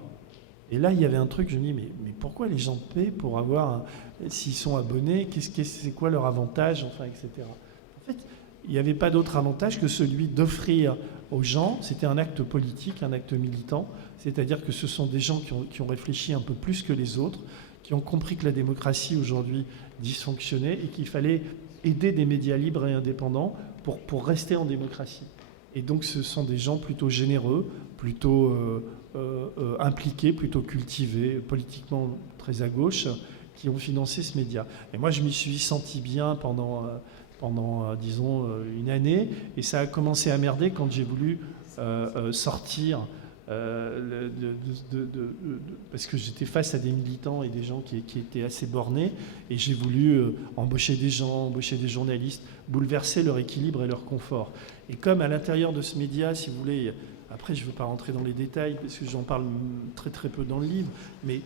Et là, il y avait un truc, je me dis, mais pourquoi les gens paient pour avoir, s'ils sont abonnés, c'est quoi leur avantage, enfin, etc. En fait, il n'y avait pas d'autre avantage que celui d'offrir aux gens, c'était un acte politique, un acte militant, c'est-à-dire que ce sont des gens qui ont réfléchi un peu plus que les autres, qui ont compris que la démocratie aujourd'hui dysfonctionnait et qu'il fallait aider des médias libres et indépendants pour rester en démocratie. Et donc ce sont des gens plutôt généreux, plutôt impliqués, plutôt cultivés, politiquement très à gauche, qui ont financé ce média. Et moi je m'y suis senti bien pendant disons, une année, et ça a commencé à merder quand j'ai voulu sortir, parce que j'étais face à des militants et des gens qui étaient assez bornés, et j'ai voulu embaucher des gens, embaucher des journalistes, bouleverser leur équilibre et leur confort. Et comme à l'intérieur de ce média, si vous voulez, après je ne veux pas rentrer dans les détails, parce que j'en parle très très peu dans le livre, mais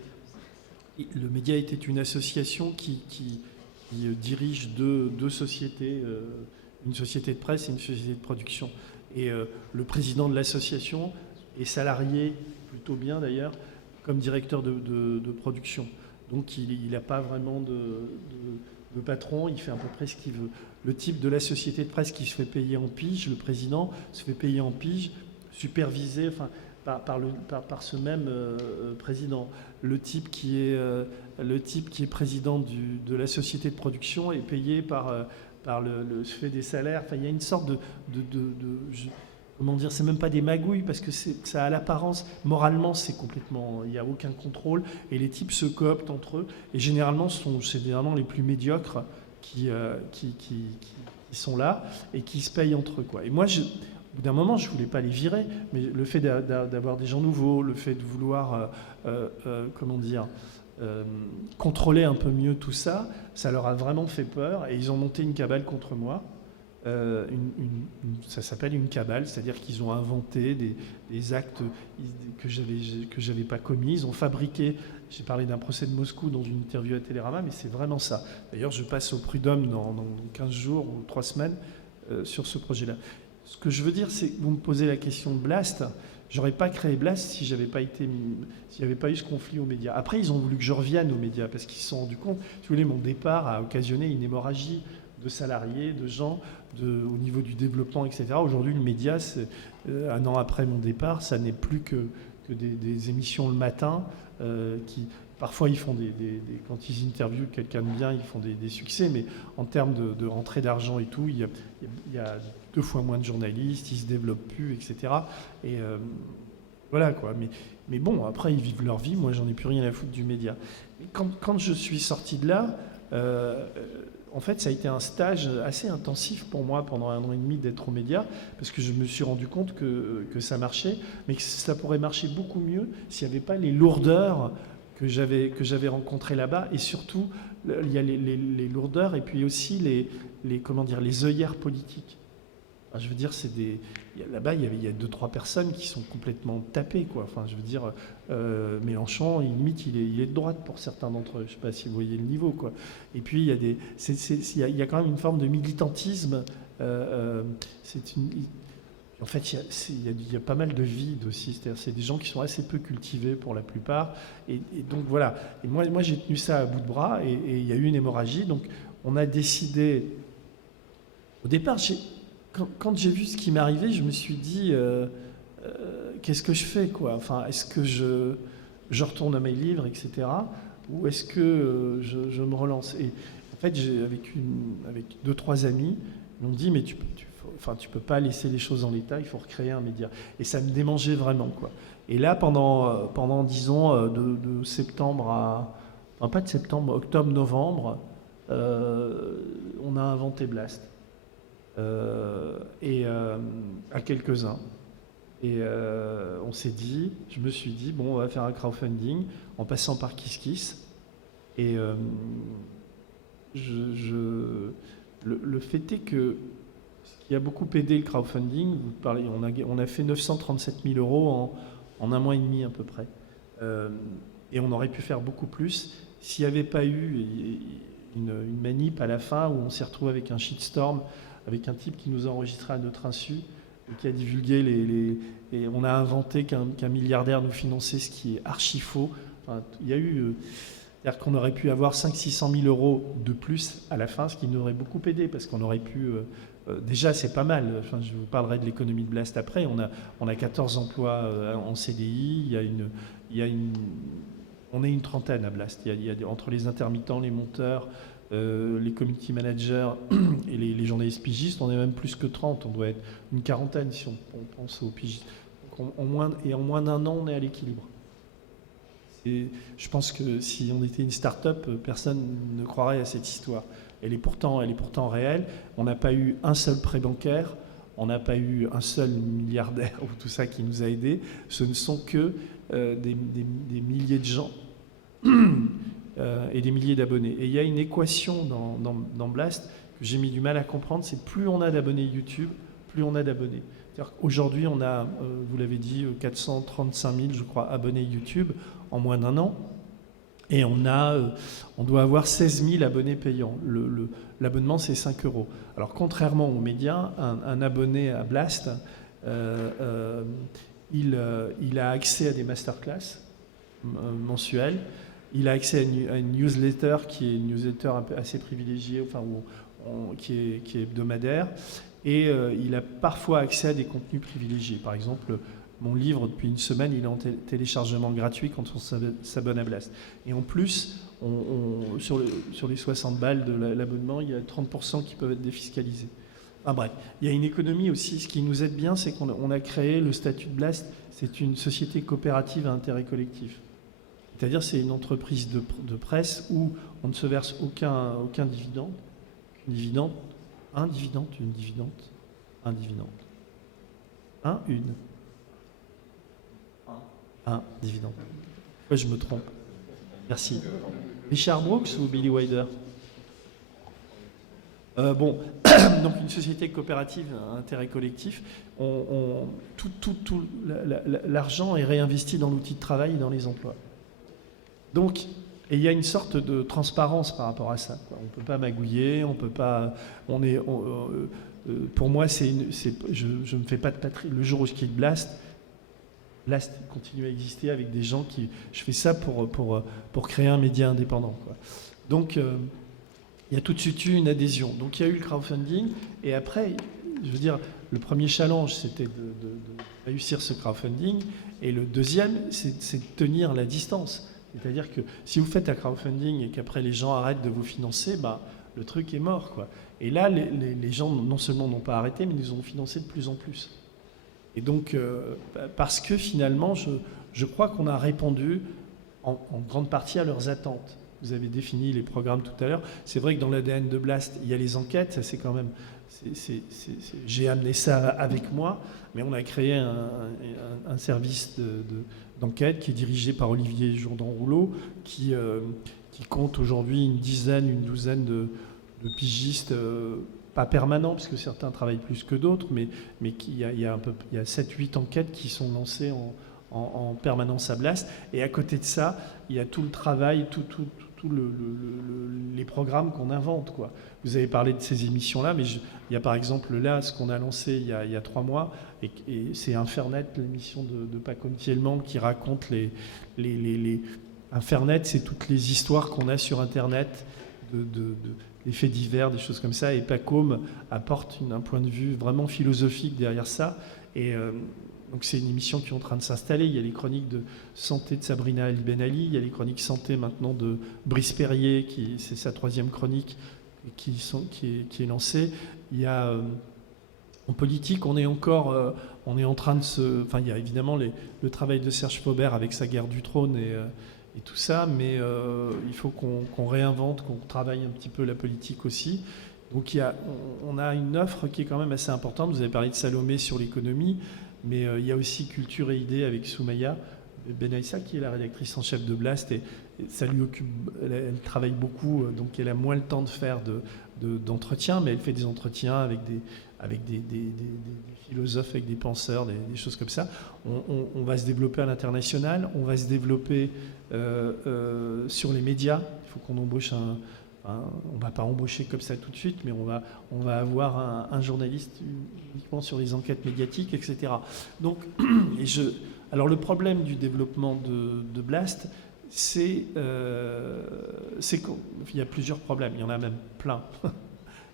le média était une association qui dirige deux sociétés, une société de presse et une société de production. Et le président de l'association est salarié, plutôt bien d'ailleurs, comme directeur de production. Donc il n'a pas vraiment de patron, il fait à peu près ce qu'il veut. Le type de la société de presse qui se fait payer en pige, le président se fait payer en pige, supervisé par ce même président. Le type qui est président de la société de production est payé se fait des salaires. Enfin, il y a une sorte comment dire, c'est même pas des magouilles, parce que ça a l'apparence, moralement c'est complètement, il n'y a aucun contrôle, et les types se cooptent entre eux, et généralement c'est généralement les plus médiocres qui sont là, et qui se payent entre eux, quoi. Et moi, au bout d'un moment, je ne voulais pas les virer, mais le fait d'avoir des gens nouveaux, le fait de vouloir, comment dire, contrôler un peu mieux tout ça, ça leur a vraiment fait peur, et ils ont monté une cabale contre moi. Ça s'appelle une cabale, c'est-à-dire qu'ils ont inventé des actes que j'avais pas commis. Ils ont fabriqué, j'ai parlé d'un procès de Moscou dans une interview à Télérama, mais c'est vraiment ça. D'ailleurs, je passe au prud'homme dans 15 jours ou 3 semaines sur ce projet-là. Ce que je veux dire, c'est que vous me posez la question de Blast. J'aurais pas créé Blast s'il n'y avait pas eu ce conflit aux médias. Après, ils ont voulu que je revienne aux médias parce qu'ils se sont rendus compte, si vous voulez, mon départ a occasionné une hémorragie de salariés, de gens, au niveau du développement, etc. Aujourd'hui, le média, un an après mon départ, ça n'est plus que des émissions le matin qui... Parfois, ils font quand ils interviewent quelqu'un de bien, ils font des succès, mais en termes de rentrée d'argent et tout, il y a 2 fois moins de journalistes, ils se développent plus, etc. Et voilà, quoi. Mais bon, après, ils vivent leur vie. Moi, j'en ai plus rien à foutre du média. Mais quand je suis sorti de là, en fait, ça a été un stage assez intensif pour moi pendant 1 an et demi d'être aux médias, parce que je me suis rendu compte que ça marchait, mais que ça pourrait marcher beaucoup mieux s'il n'y avait pas les lourdeurs que j'avais rencontrées là-bas, et surtout il y a les lourdeurs et puis aussi les œillères politiques. Enfin, je veux dire, là-bas il y a 2-3 personnes qui sont complètement tapées, quoi. Enfin, je veux dire, Mélenchon, limite il est de droite pour certains d'entre eux. Je ne sais pas si vous voyez le niveau, quoi. Et puis il y a quand même une forme de militantisme. En fait, il y a pas mal de vide aussi. C'est-à-dire, c'est des gens qui sont assez peu cultivés pour la plupart. Et donc voilà. Et moi, j'ai tenu ça à bout de bras, et il y a eu une hémorragie. Donc, on a décidé. Au départ, quand j'ai vu ce qui m'arrivait, je me suis dit, qu'est-ce que je fais, quoi ? Enfin, est-ce que je retourne à mes livres, etc. Ou est-ce que je me relance ? Et en fait, avec 2-3 amis, ils m'ont dit, mais tu peux pas laisser les choses en l'état, il faut recréer un média. Et ça me démangeait vraiment, quoi. Et là, pendant disons, de septembre enfin pas de septembre, octobre, novembre, on a inventé Blast. à quelques-uns. Et je me suis dit, bon, on va faire un crowdfunding en passant par KissKiss. Et le fait est que ce qui a beaucoup aidé le crowdfunding, on a fait 937 000 € en un mois et demi à peu près. Et on aurait pu faire beaucoup plus s'il n'y avait pas eu une manip à la fin où on s'est retrouvé avec un shitstorm, avec un type qui nous a enregistré à notre insu, et qui a divulgué et on a inventé qu'un milliardaire nous finançait, ce qui est archi faux. Enfin, il y a eu... c'est-à-dire qu'on aurait pu avoir 500 000 € de plus à la fin, ce qui nous aurait beaucoup aidé, parce qu'on aurait pu... déjà, c'est pas mal. Enfin, je vous parlerai de l'économie de Blast après. On a 14 emplois en CDI. On est une trentaine à Blast. Entre les intermittents, les monteurs, les community managers et les journalistes pigistes, on est même plus que 30. On doit être une quarantaine si on pense aux pigistes. Donc en moins d'un an, on est à l'équilibre. Et je pense que si on était une start-up, personne ne croirait à cette histoire. Elle est pourtant réelle. On n'a pas eu un seul prêt bancaire, on n'a pas eu un seul milliardaire ou tout ça qui nous a aidés. Ce ne sont que des milliers de gens et des milliers d'abonnés. Et il y a une équation dans Blast que j'ai mis du mal à comprendre, c'est plus on a d'abonnés YouTube, plus on a d'abonnés. Aujourd'hui, on a, vous l'avez dit, 435 000, je crois, abonnés YouTube en moins d'un an. Et on doit avoir 16 000 abonnés payants. L'abonnement, c'est 5 €. Alors, contrairement aux médias, un abonné à Blast, il a accès à des masterclass mensuelles. Il a accès à une newsletter qui est une newsletter assez privilégiée, enfin, qui est hebdomadaire. Et il a parfois accès à des contenus privilégiés. Par exemple, mon livre, depuis une semaine, il est en téléchargement gratuit quand on s'abonne à Blast. Et en plus, sur les 60 balles de l'abonnement, il y a 30% qui peuvent être défiscalisés. Enfin bref, il y a une économie aussi. Ce qui nous aide bien, c'est qu'on a créé le statut de Blast. C'est une société coopérative à intérêt collectif. C'est-à-dire c'est une entreprise de presse où on ne se verse aucun dividende. Un dividende. Pourquoi je me trompe? Merci. Richard Brooks ou Billy Wilder? Bon, donc une société coopérative à intérêt collectif, tout l'argent est réinvesti dans l'outil de travail et dans les emplois. Donc, et il y a une sorte de transparence par rapport à ça, quoi. On ne peut pas magouiller, on peut pas... pour moi, je ne me fais pas de patrie. Le jour où je quitte Blast continue à exister avec des gens qui... Je fais ça pour créer un média indépendant, quoi. Donc, il y a tout de suite eu une adhésion. Donc, il y a eu le crowdfunding. Et après, je veux dire, le premier challenge, c'était de réussir ce crowdfunding. Et le deuxième, c'est de tenir la distance. C'est-à-dire que si vous faites un crowdfunding et qu'après les gens arrêtent de vous financer, le truc est mort, quoi. Et là, les gens non seulement n'ont pas arrêté, mais nous ont financé de plus en plus. Et donc, parce que finalement, je crois qu'on a répondu en grande partie à leurs attentes. Vous avez défini les programmes tout à l'heure. C'est vrai que dans l'ADN de Blast, il y a les enquêtes. Ça, c'est quand même... j'ai amené ça avec moi, mais on a créé un service d'enquête qui est dirigé par Olivier Jourdan-Rouleau, qui compte aujourd'hui une douzaine de pigistes, pas permanents, parce que certains travaillent plus que d'autres, mais il y a 7-8 enquêtes qui sont lancées en permanence à Blast. Et à côté de ça, il y a tout le travail, les programmes qu'on invente, quoi. Vous avez parlé de ces émissions-là, mais il y a par exemple là, ce qu'on a lancé il y a 3 mois, et c'est Infernet, l'émission de Paco Thielman qui raconte Infernet, c'est toutes les histoires qu'on a sur Internet, des faits divers, des choses comme ça, et Paco apporte un point de vue vraiment philosophique derrière ça. Et donc c'est une émission qui est en train de s'installer. Il y a les chroniques de santé de Sabrina Ali Ben Ali, il y a les chroniques santé maintenant de Brice Perrier, c'est sa 3e chronique qui est lancée. Il y a en politique, on est en train de enfin, il y a évidemment le travail de Serge Faubert avec sa guerre du trône et tout ça, mais il faut qu'on réinvente, qu'on travaille un petit peu la politique aussi. Donc on a une offre qui est quand même assez importante. Vous avez parlé de Salomé sur l'économie, mais il y a aussi Culture et Idées avec Soumaya Benaïssa, qui est la rédactrice en chef de Blast, et ça lui occupe, elle travaille beaucoup, donc elle a moins le temps de faire d'entretien, mais elle fait des entretiens avec des philosophes, avec des penseurs, des choses comme ça. On va se développer à l'international, on va se développer sur les médias. Il faut qu'on embauche on ne va pas embaucher comme ça tout de suite, mais on va avoir un journaliste uniquement sur les enquêtes médiatiques, etc. Donc, alors le problème du développement de Blast, c'est qu'il y a plusieurs problèmes, il y en a même plein.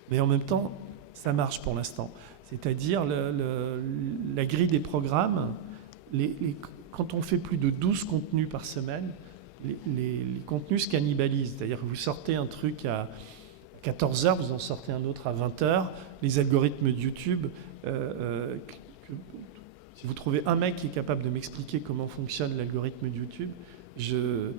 Mais en même temps, ça marche pour l'instant. C'est-à-dire la grille des programmes, quand on fait plus de 12 contenus par semaine, les contenus se cannibalisent. C'est-à-dire que vous sortez un truc à 14h, vous en sortez un autre à 20h. Les algorithmes de YouTube, si vous trouvez un mec qui est capable de m'expliquer comment fonctionne l'algorithme de YouTube, je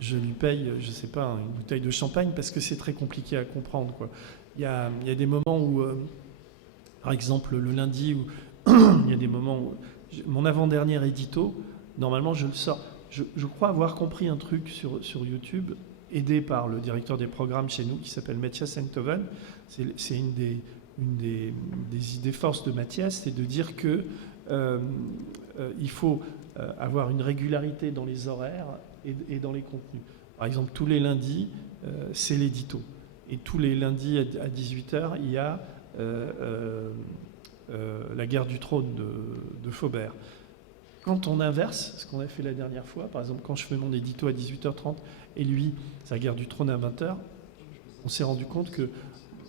lui paye, je ne sais pas, une bouteille de champagne, parce que c'est très compliqué à comprendre, quoi. Il y a des moments où, par exemple le lundi, où il y a des moments où mon avant-dernier édito, normalement je le sors. Je crois avoir compris un truc sur YouTube, aidé par le directeur des programmes chez nous, qui s'appelle Mathias Enthoven. C'est une des idées forces de Mathias, c'est de dire que il faut avoir une régularité dans les horaires et dans les contenus. Par exemple, tous les lundis, c'est l'édito. Et tous les lundis à 18h, il y a la guerre du trône de Faubert. Quand on inverse, ce qu'on a fait la dernière fois, par exemple quand je fais mon édito à 18h30 et lui, sa guerre du trône à 20h, on s'est rendu compte que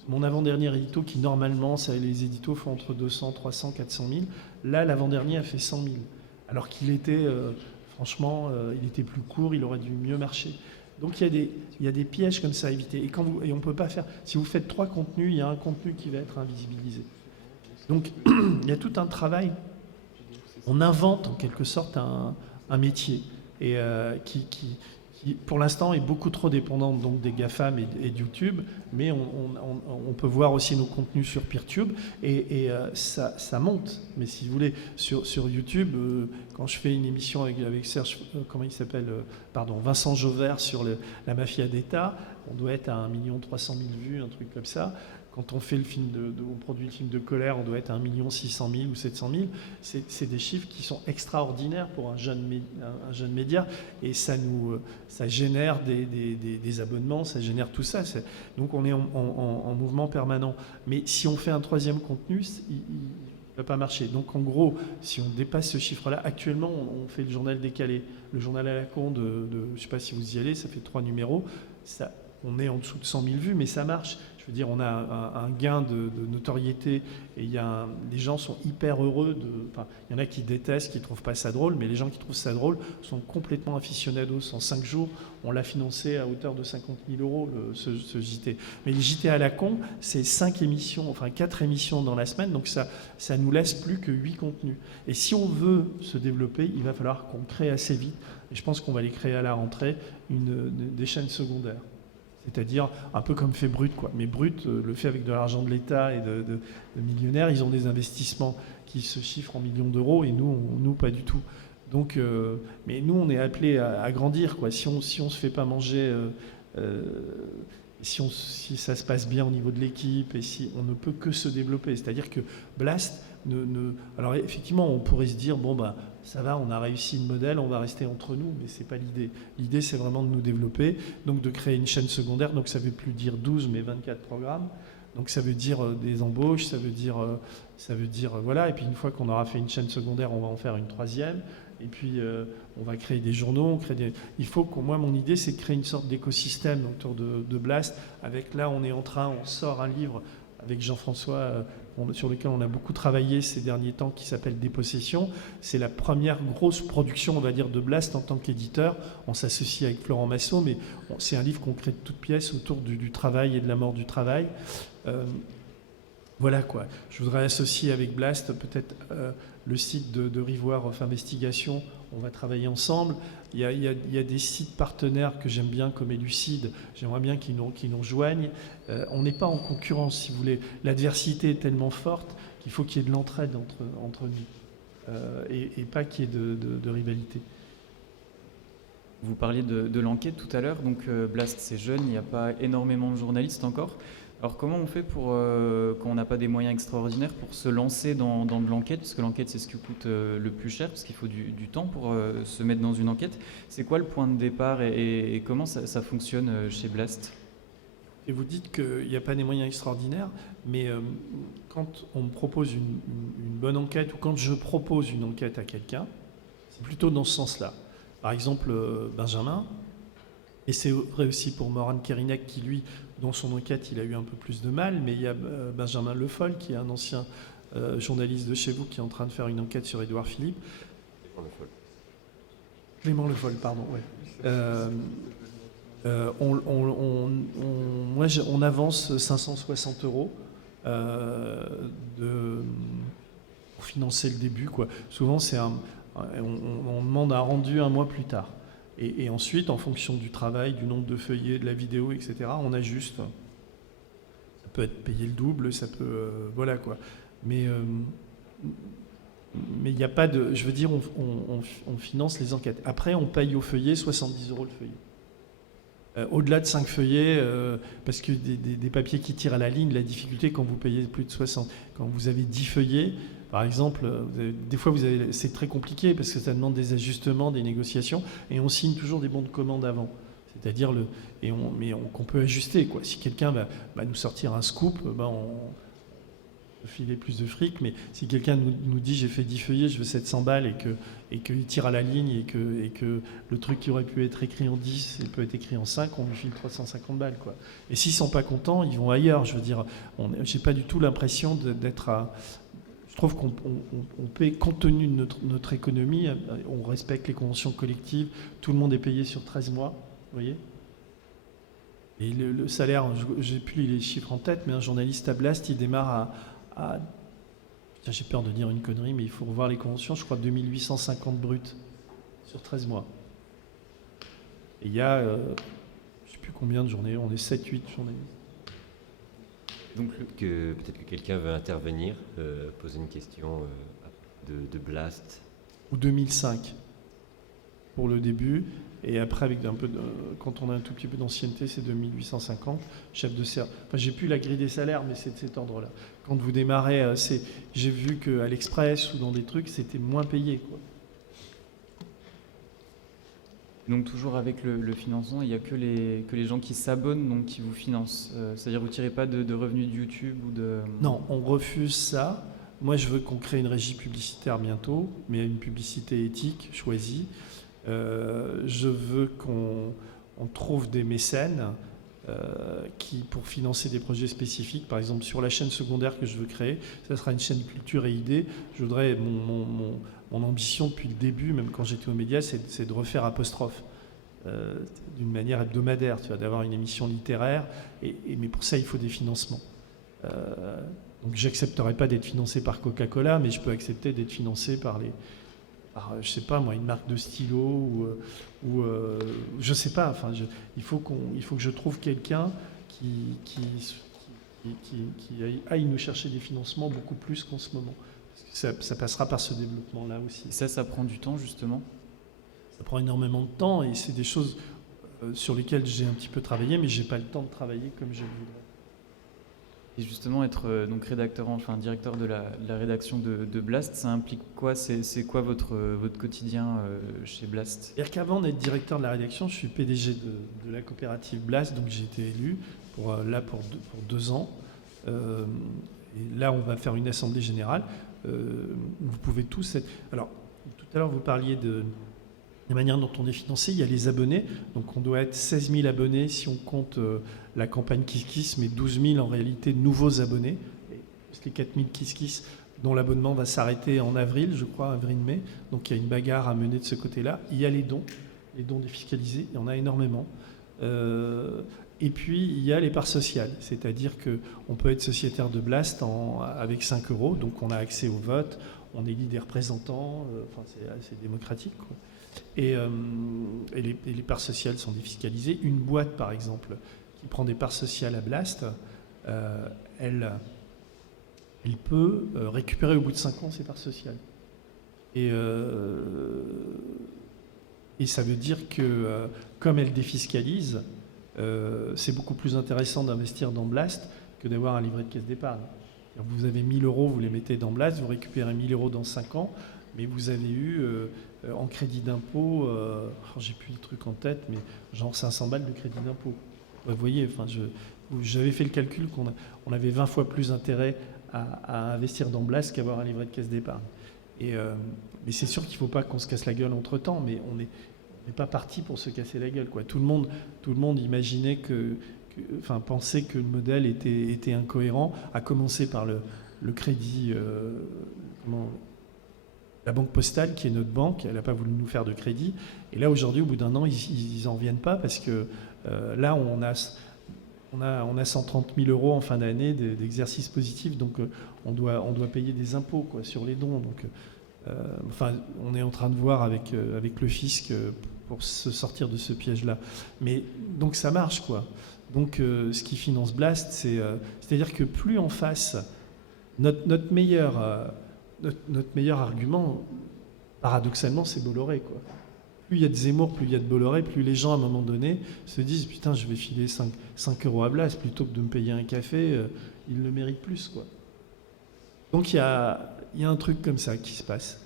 mon avant-dernier édito, qui normalement, les éditos font entre 200, 300, 400 000, là, l'avant-dernier a fait 100 000. Alors qu'il était, franchement, il était plus court, il aurait dû mieux marcher. Donc il y a des pièges comme ça à éviter. Et on ne peut pas faire... Si vous faites 3 contenus, il y a un contenu qui va être invisibilisé. Donc il y a tout un travail. On invente en quelque sorte un métier et qui, pour l'instant, est beaucoup trop dépendant donc des GAFAM et de YouTube, mais on peut voir aussi nos contenus sur Peertube et ça monte. Mais si vous voulez, sur YouTube, quand je fais une émission avec Serge, comment il s'appelle, Vincent Jauvert sur la mafia d'État, on doit être à 1 300 000 vues, un truc comme ça. Quand on fait on produit le film de Colère, on doit être à 1 600 000 ou 700 000. C'est des chiffres qui sont extraordinaires pour un jeune média. Et ça génère des abonnements, ça génère tout ça. Donc on est en mouvement permanent. Mais si on fait un troisième contenu, il ne va pas marcher. Donc en gros, si on dépasse ce chiffre-là, actuellement, on fait le journal décalé. Le journal à la con je ne sais pas si vous y allez, ça fait 3 numéros. On est en dessous de 100 000 vues, mais ça marche. Je veux dire, on a un gain de notoriété et les gens sont hyper heureux. Il y en a qui détestent, qui ne trouvent pas ça drôle, mais les gens qui trouvent ça drôle sont complètement aficionados. En 5 jours, on l'a financé à hauteur de 50 000 euros, ce JT. Mais le JT à la con, c'est 4 émissions dans la semaine, donc ça nous laisse plus que 8 contenus. Et si on veut se développer, il va falloir qu'on crée assez vite, et je pense qu'on va les créer à la rentrée, des chaînes secondaires. C'est-à-dire un peu comme fait Brut, quoi. Mais Brut le fait avec de l'argent de l'État et de millionnaires. Ils ont des investissements qui se chiffrent en millions d'euros et nous pas du tout. Donc, mais nous, on est appelés à grandir, quoi. Si on se fait pas manger, si ça se passe bien au niveau de l'équipe et si on ne peut que se développer. C'est-à-dire que Blast alors effectivement, on pourrait se dire ça va, on a réussi le modèle, on va rester entre nous, mais c'est pas l'idée. L'idée, c'est vraiment de nous développer, donc de créer une chaîne secondaire. Donc ça veut plus dire 12, mais 24 programmes. Donc ça veut dire des embauches, ça veut dire voilà. Et puis une fois qu'on aura fait une chaîne secondaire, on va en faire une troisième. Et puis on va créer des journaux, il faut moi, mon idée, c'est de créer une sorte d'écosystème autour de Blast. On sort un livre avec Jean-François, sur lequel on a beaucoup travaillé ces derniers temps, qui s'appelle Dépossession. C'est la première grosse production, on va dire, de Blast en tant qu'éditeur. On s'associe avec Florent Massot, mais c'est un livre qu'on crée de toutes pièces autour du travail et de la mort du travail. Voilà quoi. Je voudrais associer avec Blast peut-être le site de Rivoire of Investigation. On va travailler ensemble. Il y a des sites partenaires que j'aime bien comme Elucide. J'aimerais bien qu'ils nous rejoignent. On n'est pas en concurrence, si vous voulez. L'adversité est tellement forte qu'il faut qu'il y ait de l'entraide entre nous et pas qu'il y ait de rivalité. Vous parliez de l'enquête tout à l'heure, donc Blast c'est jeune, il n'y a pas énormément de journalistes encore. Alors comment on fait pour, quand on n'a pas des moyens extraordinaires, pour se lancer dans de l'enquête, parce que l'enquête c'est ce qui coûte le plus cher, parce qu'il faut du temps pour se mettre dans une enquête. C'est quoi le point de départ et comment ça fonctionne chez Blast? Et vous dites qu'il n'y a pas des moyens extraordinaires, mais quand on me propose une bonne enquête ou quand je propose une enquête à quelqu'un, c'est plutôt dans ce sens-là. Par exemple, Benjamin, et c'est vrai aussi pour Moran Kerinek qui, lui, dans son enquête, il a eu un peu plus de mal, mais il y a Benjamin Le Foll, qui est un ancien journaliste de chez vous, qui est en train de faire une enquête sur Édouard Philippe. Clément Le Foll, pardon, ouais. On avance 560 € pour financer le début, quoi. Souvent, on demande un rendu un mois plus tard. Et ensuite, en fonction du travail, du nombre de feuillets, de la vidéo, etc., on ajuste. Ça peut être payé le double, ça peut... voilà, quoi. Mais il n'y a pas de... Je veux dire, on finance les enquêtes. Après, on paye au feuillet 70 € le feuillet. Au-delà de 5 feuillets, parce que des papiers qui tirent à la ligne, la difficulté quand vous payez plus de 60, quand vous avez 10 feuillets, par exemple, des fois c'est très compliqué parce que ça demande des ajustements, des négociations, et on signe toujours des bons de commande avant. C'est-à-dire, qu'on peut ajuster, quoi. Si quelqu'un va nous sortir un scoop, on peut filer plus de fric, mais si quelqu'un nous dit j'ai fait 10 feuillets, je veux 700 balles, et qu'il tire à la ligne, et que le truc qui aurait pu être écrit en 10, il peut être écrit en 5, on lui file 350 balles, quoi. Et s'ils sont pas contents, ils vont ailleurs. Je veux dire, j'ai pas du tout l'impression d'être à... Je trouve qu'on paie, compte tenu de notre économie, on respecte les conventions collectives, tout le monde est payé sur 13 mois, vous voyez. Et le salaire, j'ai plus les chiffres en tête, mais un journaliste à Blast, il démarre à j'ai peur de dire une connerie, mais il faut revoir les conventions, je crois 2850 bruts sur 13 mois. Et il y a, je ne sais plus combien de journées, on est 7-8 journalistes. Donc peut-être que quelqu'un veut intervenir, poser une question de Blast. Ou 2005 pour le début, et après avec quand on a un tout petit peu d'ancienneté, c'est 2850, chef de service. Enfin, j'ai plus la grille des salaires, mais c'est de cet ordre-là. Quand vous démarrez, j'ai vu qu'à l'Express ou dans des trucs, c'était moins payé, quoi. Donc toujours avec le financement, il n'y a que les gens qui s'abonnent, donc qui vous financent. C'est-à-dire vous ne tirez pas de revenus de YouTube ou de... Non, on refuse ça. Moi, je veux qu'on crée une régie publicitaire bientôt, mais une publicité éthique, choisie. Je veux qu'on trouve des mécènes pour financer des projets spécifiques. Par exemple, sur la chaîne secondaire que je veux créer, ça sera une chaîne culture et idées. Je voudrais, mon ambition depuis le début, même quand j'étais aux médias, c'est de refaire Apostrophe d'une manière hebdomadaire, tu vois, d'avoir une émission littéraire. Mais pour ça, il faut des financements. Donc, j'accepterai pas d'être financé par Coca-Cola, mais je peux accepter d'être financé par je sais pas moi, une marque de stylo ou je sais pas. Enfin, il faut que je trouve quelqu'un qui aille nous chercher des financements beaucoup plus qu'en ce moment. Parce que ça passera par ce développement-là aussi. Et ça prend du temps justement. Ça prend énormément de temps et c'est des choses sur lesquelles j'ai un petit peu travaillé, mais j'ai pas le temps de travailler comme je le voudrais. Et justement, être donc directeur de la rédaction de Blast, ça implique quoi? C'est quoi votre quotidien chez Blast? C'est-à-dire qu'avant d'être directeur de la rédaction, je suis PDG de la coopérative Blast, donc j'ai été élu pour 2 ans. Et là, on va faire une assemblée générale. Vous pouvez tous être... Alors, tout à l'heure, vous parliez de la manière dont on est financé. Il y a les abonnés. Donc, on doit être 16 000 abonnés si on compte la campagne KissKiss, mais 12 000 en réalité nouveaux abonnés. Les 4 000 KissKiss dont l'abonnement va s'arrêter en avril, je crois, avril-mai. Donc, il y a une bagarre à mener de ce côté-là. Il y a les dons défiscalisés. Il y en a énormément. Et Et puis, il y a les parts sociales, c'est-à-dire qu'on peut être sociétaire de Blast avec 5 euros, donc on a accès au vote, on élit des représentants, enfin, c'est assez démocratique, quoi. Et les parts sociales sont défiscalisées. Une boîte, par exemple, qui prend des parts sociales à Blast, elle peut récupérer au bout de 5 ans ses parts sociales. Et ça veut dire que, comme elle défiscalise, c'est beaucoup plus intéressant d'investir dans Blast que d'avoir un livret de caisse d'épargne. Vous avez 1 000 euros, vous les mettez dans Blast, vous récupérez 1 000 euros dans 5 ans, mais vous avez eu en crédit d'impôt, j'ai plus le truc en tête, mais genre 500 balles de crédit d'impôt. Vous voyez, enfin, j'avais fait le calcul qu'on avait 20 fois plus intérêt à investir dans Blast qu'avoir un livret de caisse d'épargne. Mais c'est sûr qu'il ne faut pas qu'on se casse la gueule entre-temps, mais on n'est pas parti pour se casser la gueule, quoi. Tout le monde imaginait pensait que le modèle était incohérent, à commencer par le crédit, la banque postale, qui est notre banque, elle n'a pas voulu nous faire de crédit. Et là, aujourd'hui, au bout d'un an, ils n'en viennent pas, parce que là, on a 130 000 euros en fin d'année d'exercice positif, donc on doit payer des impôts, quoi, sur les dons. Donc, on est en train de voir avec le fisc pour se sortir de ce piège-là. Mais donc ça marche, quoi. Donc ce qui finance Blast, c'est-à-dire que plus en face, notre meilleur argument, paradoxalement, c'est Bolloré, quoi. Plus il y a de Zemmour, plus il y a de Bolloré, plus les gens, à un moment donné, se disent « Putain, je vais filer 5 euros à Blast plutôt que de me payer un café, ils le méritent plus, quoi. » Donc il y a un truc comme ça qui se passe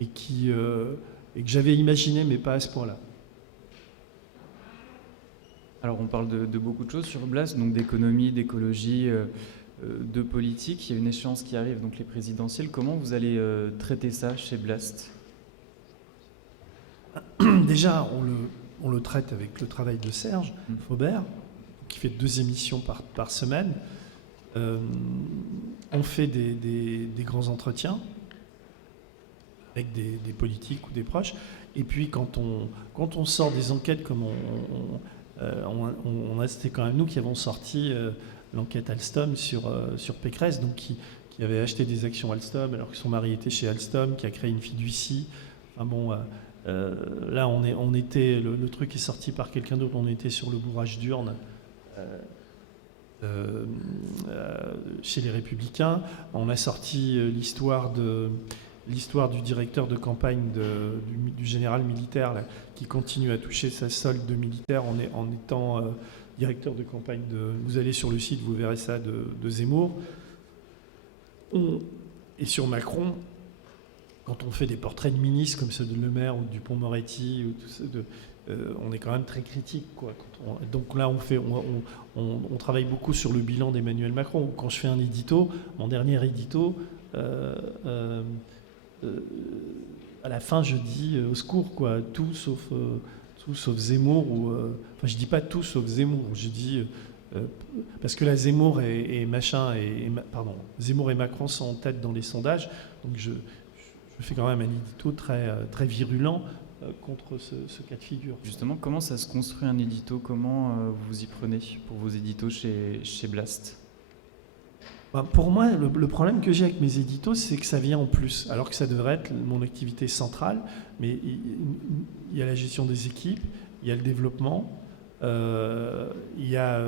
et que j'avais imaginé, mais pas à ce point-là. Alors on parle de beaucoup de choses sur Blast, donc d'économie, d'écologie, de politique. Il y a une échéance qui arrive, donc les présidentielles. Comment vous allez traiter ça chez Blast ? Déjà, on le traite avec le travail de Serge Faubert, qui fait 2 émissions par semaine. On fait des grands entretiens avec des politiques ou des proches. Et puis, quand on sort des enquêtes, comme c'était quand même nous qui avons sorti l'enquête Alstom sur Pécresse, donc qui avait acheté des actions Alstom alors que son mari était chez Alstom, qui a créé une fiducie. Enfin bon, là, on était, le truc est sorti par quelqu'un d'autre, on était sur le bourrage d'urne chez les Républicains. On a sorti l'histoire du directeur de campagne du général militaire là, qui continue à toucher sa solde de militaire en étant directeur de campagne vous allez sur le site, vous verrez ça, de Zemmour. Et sur Macron, quand on fait des portraits de ministres comme ceux de Le Maire ou du Dupond-Moretti, ou tout ça, on est quand même très critique, quoi. Donc là, on travaille beaucoup sur le bilan d'Emmanuel Macron. Quand je fais un édito, mon dernier édito, à la fin, je dis au secours, quoi, tout sauf Zemmour. Enfin, je dis pas tout sauf Zemmour. Je dis parce que là, Zemmour et Macron sont en tête dans les sondages. Donc je fais quand même un édito très très virulent contre ce cas de figure. Justement, comment ça se construit un édito ? Comment vous y prenez pour vos éditos chez Blast ? Pour moi, le problème que j'ai avec mes éditos, c'est que ça vient en plus, alors que ça devrait être mon activité centrale. Mais il y a la gestion des équipes, il y a le développement, il y a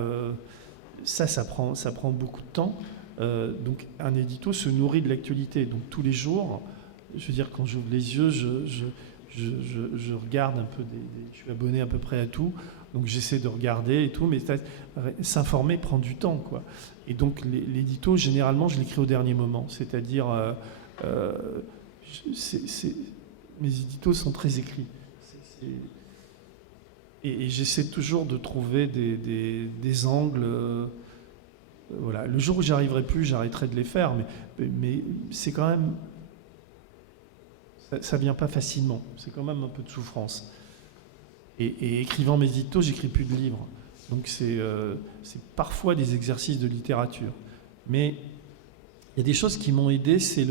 ça prend beaucoup de temps. Donc un édito se nourrit de l'actualité. Donc tous les jours, je veux dire, quand j'ouvre les yeux, je regarde un peu, je suis abonné à peu près à tout, donc j'essaie de regarder et tout, mais s'informer prend du temps, quoi. Et donc l'édito, généralement, je l'écris au dernier moment, c'est-à-dire mes éditos sont très écrits. Et j'essaie toujours de trouver des angles. Voilà. Le jour où j'y arriverai plus, j'arrêterai de les faire, mais c'est quand même... Ça vient pas facilement, c'est quand même un peu de souffrance. Et écrivant mes éditos, j'écris plus de livres. Donc c'est parfois des exercices de littérature. Mais il y a des choses qui m'ont aidé, c'est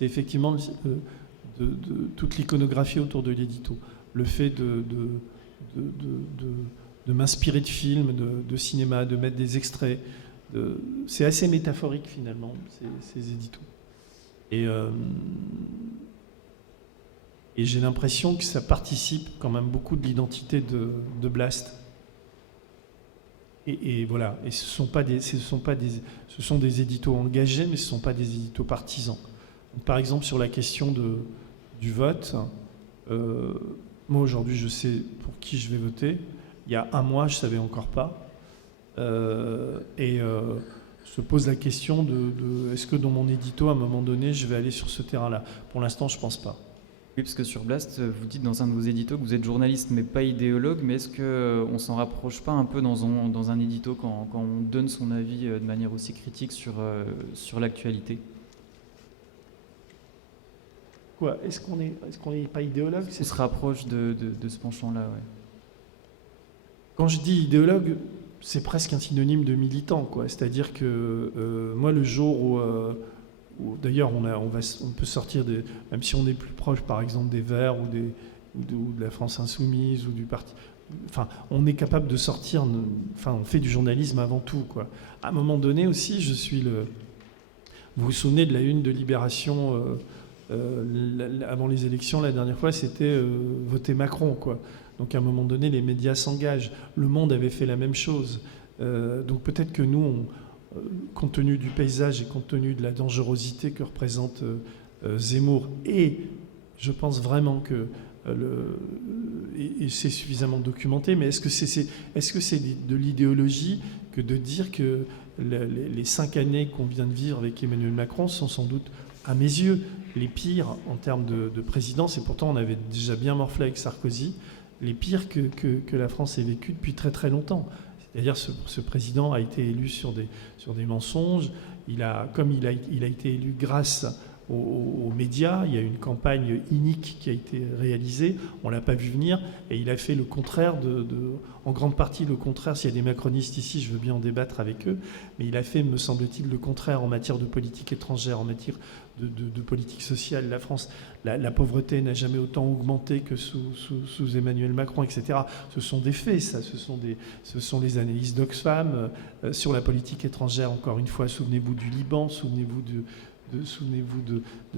effectivement toute l'iconographie autour de l'édito. Le fait de de m'inspirer de films, de cinéma, de mettre des extraits. C'est assez métaphorique finalement, ces éditos. Et j'ai l'impression que ça participe quand même beaucoup de l'identité de Blast. Et voilà. Et ce sont des éditos engagés, mais ce ne sont pas des éditos partisans. Donc, par exemple, sur la question du vote, moi aujourd'hui, je sais pour qui je vais voter. Il y a un mois, je ne savais encore pas. Se pose la question de est-ce que dans mon édito, à un moment donné, je vais aller sur ce terrain-là. Pour l'instant, je ne pense pas. Oui, parce que sur Blast, vous dites dans un de vos éditos que vous êtes journaliste mais pas idéologue, mais est-ce qu'on ne s'en rapproche pas un peu dans un édito quand on donne son avis de manière aussi critique sur l'actualité? Quoi? Est-ce qu'on n'est pas idéologue? On se rapproche de ce penchant-là, ouais. Quand je dis idéologue, c'est presque un synonyme de militant, quoi. C'est-à-dire que moi, le jour où d'ailleurs, on peut sortir, même si on est plus proche, par exemple, des Verts ou de la France Insoumise ou du parti. Enfin, on est capable de sortir. On fait du journalisme avant tout, quoi. À un moment donné aussi, vous vous souvenez de la une de Libération avant les élections la dernière fois, c'était voter Macron, quoi. Donc à un moment donné, les médias s'engagent. Le Monde avait fait la même chose. Donc peut-être que nous, compte tenu du paysage et compte tenu de la dangerosité que représente Zemmour, et je pense vraiment que et c'est suffisamment documenté, mais est-ce que c'est de l'idéologie que de dire que les 5 années qu'on vient de vivre avec Emmanuel Macron sont sans doute, à mes yeux, les pires en termes de présidence, et pourtant on avait déjà bien morflé avec Sarkozy, les pires que la France ait vécu depuis très très longtemps. C'est-à-dire ce président a été élu sur des mensonges, comme il a été élu grâce aux médias, il y a une campagne inique qui a été réalisée, on ne l'a pas vu venir, et il a fait le contraire, en grande partie le contraire. S'il y a des macronistes ici, je veux bien en débattre avec eux, mais il a fait, me semble-t-il, le contraire en matière de politique étrangère, en matière de politique sociale. La France, la pauvreté n'a jamais autant augmenté que sous Emmanuel Macron, etc. Ce sont des faits, ça. Ce sont les analyses d'Oxfam sur la politique étrangère. Encore une fois, souvenez-vous du Liban, souvenez-vous de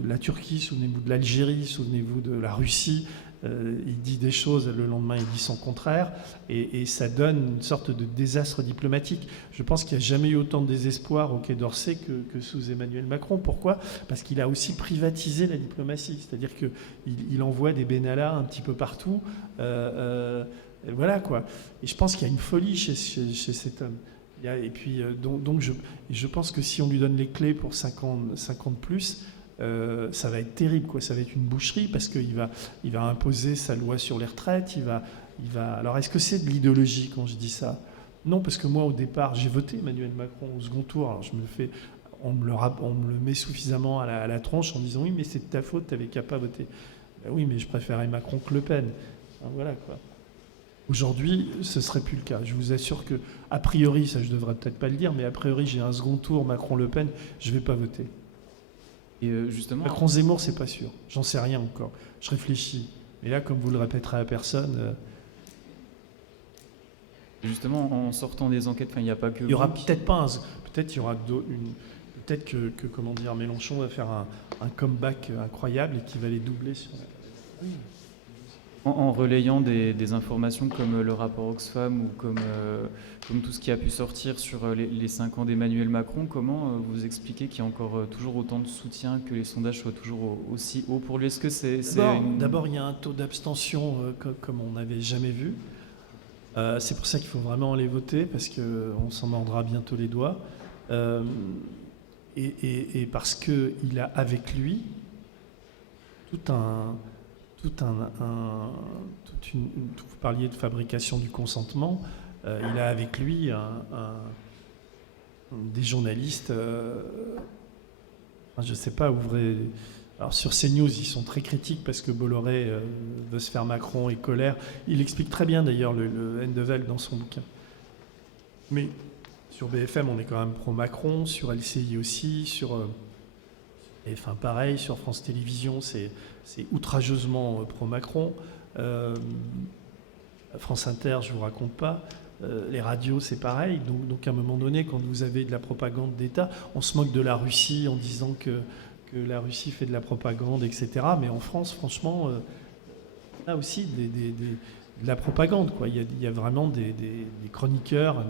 la Turquie, souvenez-vous de l'Algérie, souvenez-vous de la Russie. Il dit des choses, le lendemain il dit son contraire, et ça donne une sorte de désastre diplomatique. Je pense qu'il n'y a jamais eu autant de désespoir au Quai d'Orsay que sous Emmanuel Macron. Pourquoi? Parce qu'il a aussi privatisé la diplomatie, c'est-à-dire qu'il envoie des Benalla un petit peu partout. Voilà, quoi. Et je pense qu'il y a une folie chez cet homme. Et puis, donc je pense que si on lui donne les clés pour 5 ans de plus, ça va être terrible, quoi. Ça va être une boucherie, parce qu'il va imposer sa loi sur les retraites. Alors, est-ce que c'est de l'idéologie quand je dis ça? Non, parce que moi, au départ, j'ai voté Emmanuel Macron au second tour. Alors, on me le met suffisamment à la tronche en disant oui, mais c'est de ta faute, t'avais qu'à pas voter. Ben oui, mais je préférais Macron que Le Pen. Alors, voilà, quoi. Aujourd'hui, ce ne serait plus le cas. Je vous assure que, a priori, ça je devrais peut-être pas le dire, mais a priori, j'ai un second tour Macron-Le Pen, je ne vais pas voter. Et justement, Macron-Zemmour, c'est pas sûr. J'en sais rien encore. Je réfléchis. Mais là, comme vous le répéterez à personne... Justement, en sortant des enquêtes, il n'y a pas que... Il y aura peut-être pas peut-être il y aura peut-être que comment dire, Mélenchon va faire un comeback incroyable et qui va les doubler sur... Oui. En relayant des informations comme le rapport Oxfam ou comme tout ce qui a pu sortir sur les 5 ans d'Emmanuel Macron, comment vous expliquez qu'il y a encore toujours autant de soutien, que les sondages soient toujours aussi hauts pour lui? Est-ce que c'est D'abord, il y a un taux d'abstention comme on n'avait jamais vu. C'est pour ça qu'il faut vraiment aller voter, parce qu'on s'en mordra bientôt les doigts. Et parce qu'il a avec lui vous parliez de fabrication du consentement, il a avec lui des journalistes, je ne sais pas, ouvrez... Alors sur CNews, ils sont très critiques parce que Bolloré veut se faire Macron et colère. Il explique très bien d'ailleurs le Hendevel dans son bouquin. Mais sur BFM, on est quand même pro-Macron, sur LCI aussi, pareil, sur France Télévisions, c'est outrageusement pro-Macron. France Inter, je ne vous raconte pas. Les radios, c'est pareil. Donc, à un moment donné, quand vous avez de la propagande d'État, on se moque de la Russie en disant que la Russie fait de la propagande, etc. Mais en France, franchement, on a aussi de la propagande, quoi. Il y a vraiment des chroniqueurs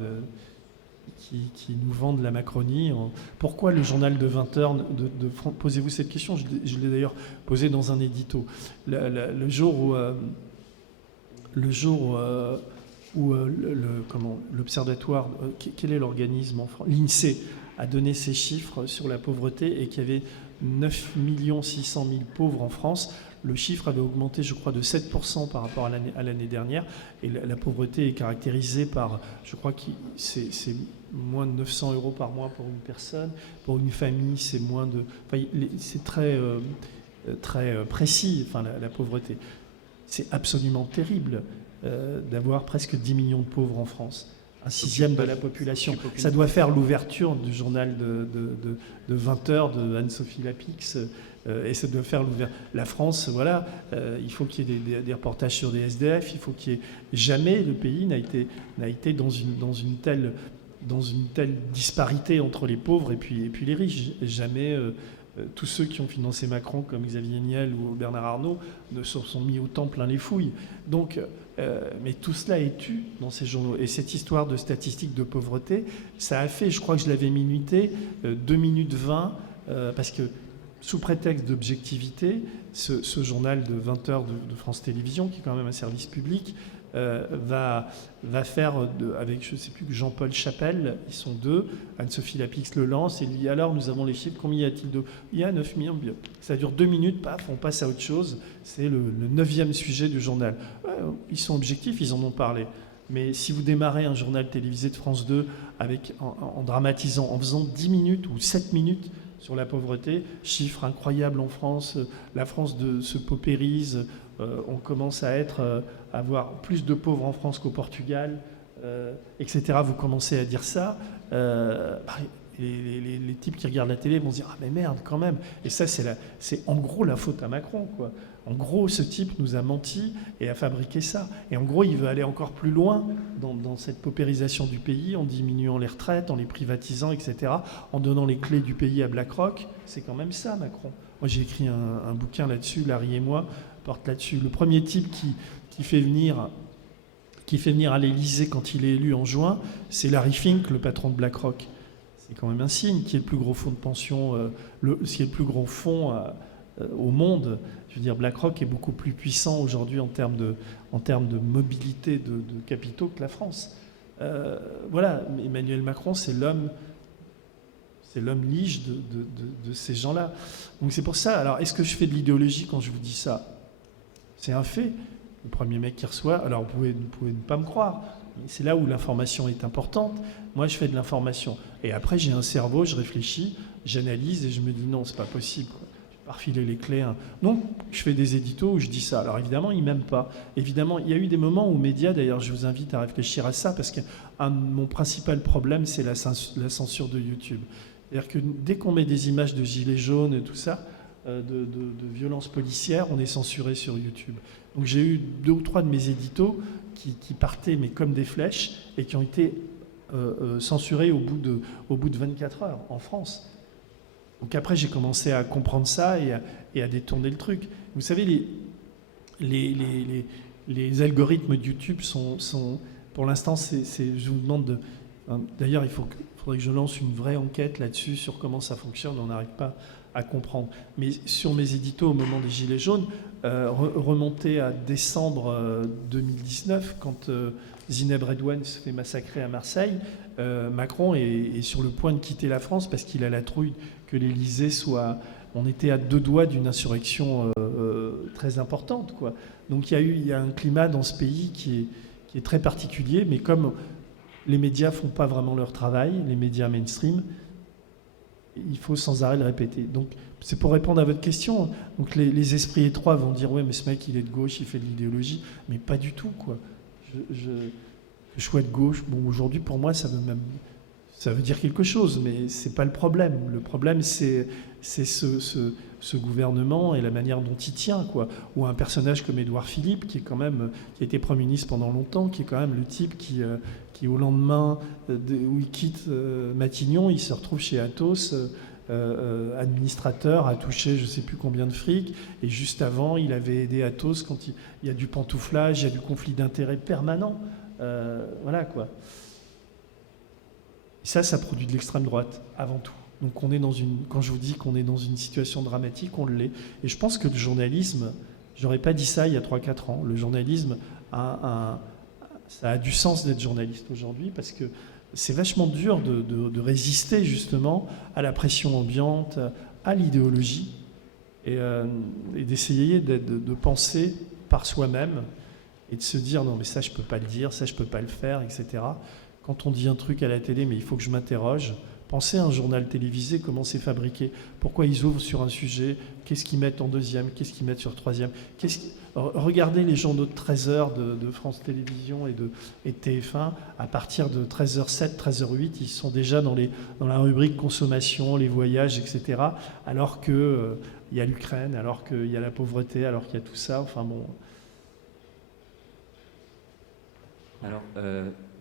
qui nous vendent la Macronie. Pourquoi le journal de 20 heures posez-vous cette question, je l'ai d'ailleurs posée dans un édito. Le jour où l'Observatoire, quel est l'organisme en France, l'INSEE, a donné ces chiffres sur la pauvreté et qu'il y avait 9 600 000 pauvres en France, le chiffre avait augmenté, je crois, de 7% par rapport à l'année dernière. Et la pauvreté est caractérisée par, je crois que c'est moins de 900 € par mois pour une personne. Pour une famille, c'est moins de... Enfin, c'est très précis, enfin, la pauvreté. C'est absolument terrible d'avoir presque 10 millions de pauvres en France. Un sixième de la population. Ça doit faire l'ouverture du journal de 20 heures de Anne-Sophie Lapix. Et ça doit faire l'ouverture. La France, voilà, il faut qu'il y ait des reportages sur des SDF. Il faut qu'il y ait... Jamais le pays n'a été dans une telle disparité entre les pauvres et puis les riches. Jamais tous ceux qui ont financé Macron, comme Xavier Niel ou Bernard Arnault, ne se sont mis autant plein les fouilles. Donc, mais tout cela est tu dans ces journaux. Et cette histoire de statistiques de pauvreté, ça a fait, je crois que je l'avais minuté, 2 minutes 20, parce que sous prétexte d'objectivité, ce journal de 20 heures de France Télévisions, qui est quand même un service public, va faire, avec, je ne sais plus, Jean-Paul Chapelle, ils sont deux, Anne-Sophie Lapix le lance, et il dit alors nous avons les chiffres, combien y a-t-il de... Il y a 9 millions, ça dure 2 minutes, paf, on passe à autre chose, c'est le 9e sujet du journal. Ils sont objectifs, ils en ont parlé. Mais si vous démarrez un journal télévisé de France 2 en dramatisant, en faisant 10 minutes ou 7 minutes sur la pauvreté, chiffre incroyable en France, la France se paupérise, on commence à avoir plus de pauvres en France qu'au Portugal, etc. Vous commencez à dire ça, les types qui regardent la télé vont se dire « Ah mais merde quand même !» Et ça, c'est en gros la faute à Macron, quoi. En gros, ce type nous a menti et a fabriqué ça. Et en gros, il veut aller encore plus loin dans cette paupérisation du pays, en diminuant les retraites, en les privatisant, etc., en donnant les clés du pays à BlackRock. C'est quand même ça, Macron. Moi, j'ai écrit un bouquin là-dessus, Larry et moi, porte là-dessus. Le premier type qui fait venir à l'Élysée quand il est élu en juin, c'est Larry Fink, le patron de BlackRock. C'est quand même un signe, qui est le plus gros fonds de pension, qui est le plus gros fonds au monde. Je veux dire, BlackRock est beaucoup plus puissant aujourd'hui en termes de mobilité de capitaux que la France. Voilà, Emmanuel Macron, c'est l'homme lige de ces gens-là. Donc c'est pour ça. Alors, est-ce que je fais de l'idéologie quand je vous dis ça? C'est un fait. Le premier mec qui reçoit, alors vous pouvez ne pas me croire, mais c'est là où l'information est importante. Moi, je fais de l'information. Et après, j'ai un cerveau, je réfléchis, j'analyse et je me dis non, c'est pas possible. Je vais pas refiler les clés. Non, je fais des éditos où je dis ça. Alors évidemment, ils m'aiment pas. Évidemment, il y a eu des moments où médias, d'ailleurs, je vous invite à réfléchir à ça, parce que mon principal problème, c'est la censure de YouTube. C'est-à-dire que dès qu'on met des images de gilets jaunes et tout ça, de violences policières, on est censuré sur YouTube. Donc j'ai eu 2 ou 3 de mes éditos qui partaient mais comme des flèches et qui ont été censurés au bout de 24 heures en France. Donc après j'ai commencé à comprendre ça et à détourner le truc. Vous savez, les algorithmes de YouTube sont pour l'instant, je vous demande d'ailleurs, il faudrait que je lance une vraie enquête là-dessus sur comment ça fonctionne, on n'arrive pas à comprendre. Mais sur mes éditos au moment des Gilets jaunes, remonté à décembre 2019, quand Zineb Redouane se fait massacrer à Marseille, Macron est sur le point de quitter la France parce qu'il a la trouille que l'Élysée soit... On était à 2 doigts d'une insurrection très importante, quoi. Donc il y a un climat dans ce pays qui est très particulier, mais comme les médias font pas vraiment leur travail, les médias mainstream, il faut sans arrêt le répéter. Donc c'est pour répondre à votre question. Donc les esprits étroits vont dire ouais mais ce mec il est de gauche, il fait de l'idéologie, mais pas du tout, quoi. Je sois de gauche. Bon, aujourd'hui pour moi ça veut même ça veut dire quelque chose, mais c'est pas le problème. Le problème, c'est ce gouvernement et la manière dont il tient, quoi. Ou un personnage comme Édouard Philippe, qui a été Premier ministre pendant longtemps, qui est quand même le type qui au lendemain où il quitte Matignon, il se retrouve chez Atos, administrateur, a touché je sais plus combien de fric, et juste avant, il avait aidé Atos quand il y a du pantouflage, il y a du conflit d'intérêts permanent. Voilà, quoi. Et ça produit de l'extrême droite, avant tout. Donc quand je vous dis qu'on est dans une situation dramatique, on l'est. Et je pense que le journalisme, j'aurais pas dit ça il y a 3-4 ans, le journalisme, ça a du sens d'être journaliste aujourd'hui, parce que c'est vachement dur de résister justement à la pression ambiante, à l'idéologie, et d'essayer de penser par soi-même, et de se dire non mais ça je peux pas le dire, ça je peux pas le faire, etc. Quand on dit un truc à la télé, mais il faut que je m'interroge. Pensez à un journal télévisé, comment c'est fabriqué, pourquoi ils ouvrent sur un sujet, qu'est-ce qu'ils mettent en deuxième, qu'est-ce qu'ils mettent sur troisième. Regardez les journaux de 13h de France Télévisions et de TF1, à partir de 13h07, 13h08, ils sont déjà dans la rubrique consommation, les voyages, etc. Alors qu'il y a l'Ukraine, alors qu'il y a la pauvreté, alors qu'il y a tout ça. Enfin bon. Alors,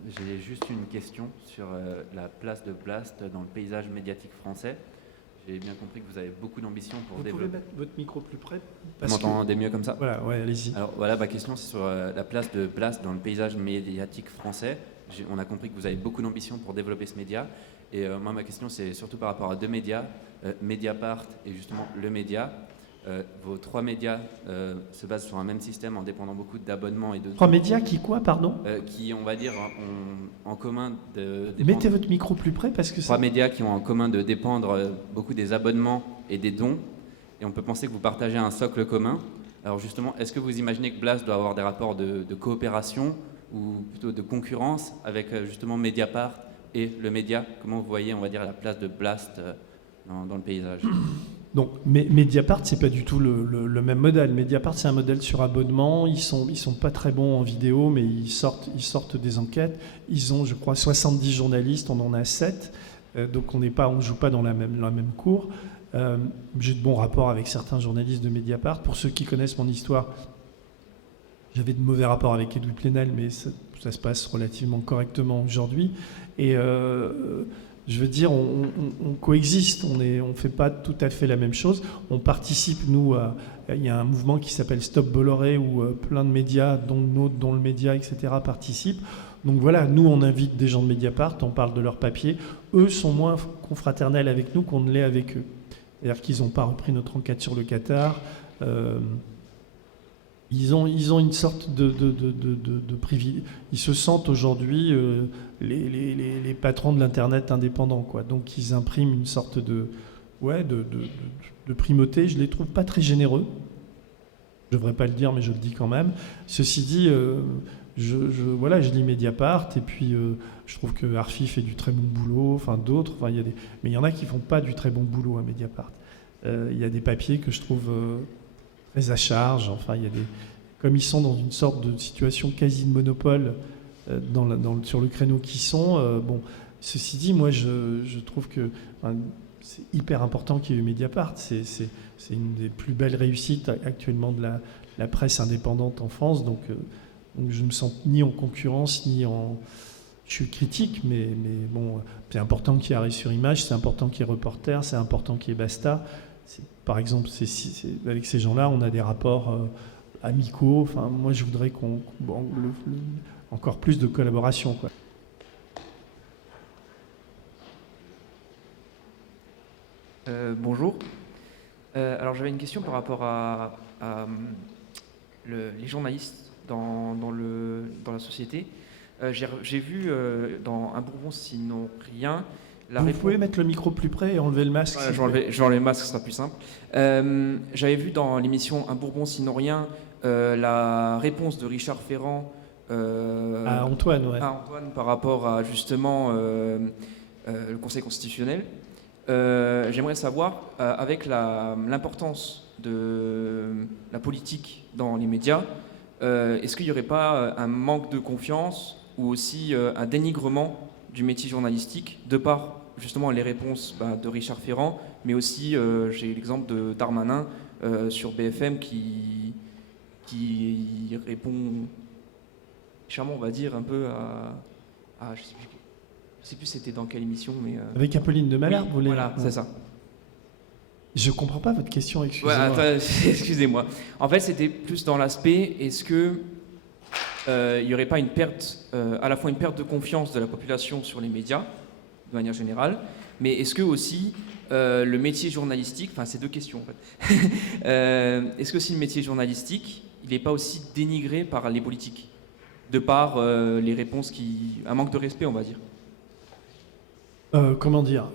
j'ai juste une question sur la place de Blast dans le paysage médiatique français. J'ai bien compris que vous avez beaucoup d'ambition pour développer... Vous pouvez mettre votre micro plus près? Vous m'entendez mieux comme ça? Voilà, ouais, allez-y. Alors voilà, ma question c'est sur la place de Blast dans le paysage médiatique français. On a compris que vous avez beaucoup d'ambition pour développer ce média. Et moi, ma question c'est surtout par rapport à deux médias, Mediapart et justement Le Média. Vos trois médias se basent sur un même système en dépendant beaucoup d'abonnements et de... Trois médias qui quoi, pardon? Qui, on va dire, ont en commun de... Mettez votre micro plus près parce que... Trois médias qui ont en commun de dépendre beaucoup des abonnements et des dons. Et on peut penser que vous partagez un socle commun. Alors justement, est-ce que vous imaginez que Blast doit avoir des rapports de coopération ou plutôt de concurrence avec justement Mediapart et Le Média? Comment vous voyez, on va dire, la place de Blast dans le paysage? Donc, Mediapart, c'est pas du tout le même modèle. Mediapart, c'est un modèle sur abonnement. Ils sont pas très bons en vidéo, mais ils sortent des enquêtes. Ils ont, je crois, 70 journalistes. On en a 7. Donc, on joue pas dans la même cour. J'ai de bons rapports avec certains journalistes de Mediapart. Pour ceux qui connaissent mon histoire, j'avais de mauvais rapports avec Edoui Plenel, mais ça se passe relativement correctement aujourd'hui. Et je veux dire, on coexiste, on fait pas tout à fait la même chose. On participe, nous, il y a un mouvement qui s'appelle Stop Bolloré, où plein de médias, dont le Média, etc., participent. Donc voilà, nous, on invite des gens de Mediapart, on parle de leur papier. Eux sont moins confraternels avec nous qu'on ne l'est avec eux. C'est-à-dire qu'ils n'ont pas repris notre enquête sur le Qatar. Ils ont une sorte de privilège. Ils se sentent aujourd'hui les patrons de l'Internet indépendant, quoi. Donc ils impriment une sorte de primauté. Je les trouve pas très généreux. Je devrais pas le dire, mais je le dis quand même. Ceci dit, je lis Mediapart et puis je trouve que Arfi fait du très bon boulot. Enfin d'autres, mais il y en a qui font pas du très bon boulot à Mediapart. Il y a des papiers que je trouve très à charge. Enfin, comme ils sont dans une sorte de situation quasi de monopole sur le créneau qu'ils sont. Ceci dit, moi, je trouve que c'est hyper important qu'il y ait eu Mediapart. C'est une des plus belles réussites actuellement de la presse indépendante en France. Donc je ne me sens ni en concurrence, ni en... Je suis critique, mais bon, c'est important qu'il y ait Arrêt sur Image, c'est important qu'il y ait Reporter, c'est important qu'il y ait Basta. Par exemple, avec ces gens-là, on a des rapports amicaux. Enfin, moi, je voudrais encore plus de collaboration, quoi. Bonjour. Alors, j'avais une question par rapport à les journalistes dans la société. J'ai vu dans Un Bourbon sinon rien... Vous pouvez mettre le micro plus près et enlever le masque. Ouais, je vais enlever le masque, ce sera plus simple. J'avais vu dans l'émission Un Bourbon sinon rien la réponse de Richard Ferrand à Antoine, ouais. Par rapport à justement le Conseil constitutionnel. J'aimerais savoir, avec l'importance de la politique dans les médias, est-ce qu'il n'y aurait pas un manque de confiance ou aussi un dénigrement du métier journalistique, de par justement les réponses de Richard Ferrand, mais aussi j'ai l'exemple de Darmanin sur BFM qui répond charmant, on va dire, un peu à je sais plus c'était dans quelle émission, mais... Avec Apolline de Malherbe, oui, vous voulez... voilà, c'est ça. Je comprends pas votre question, excusez-moi. Ouais, excusez-moi. En fait, c'était plus dans l'aspect, est-ce que il n'y aurait pas une perte, à la fois une perte de confiance de la population sur les médias, de manière générale, mais est-ce que aussi le métier journalistique, enfin c'est deux questions en fait, est-ce que aussi le métier journalistique, il n'est pas aussi dénigré par les politiques, de par les réponses un manque de respect, on va dire? Comment dire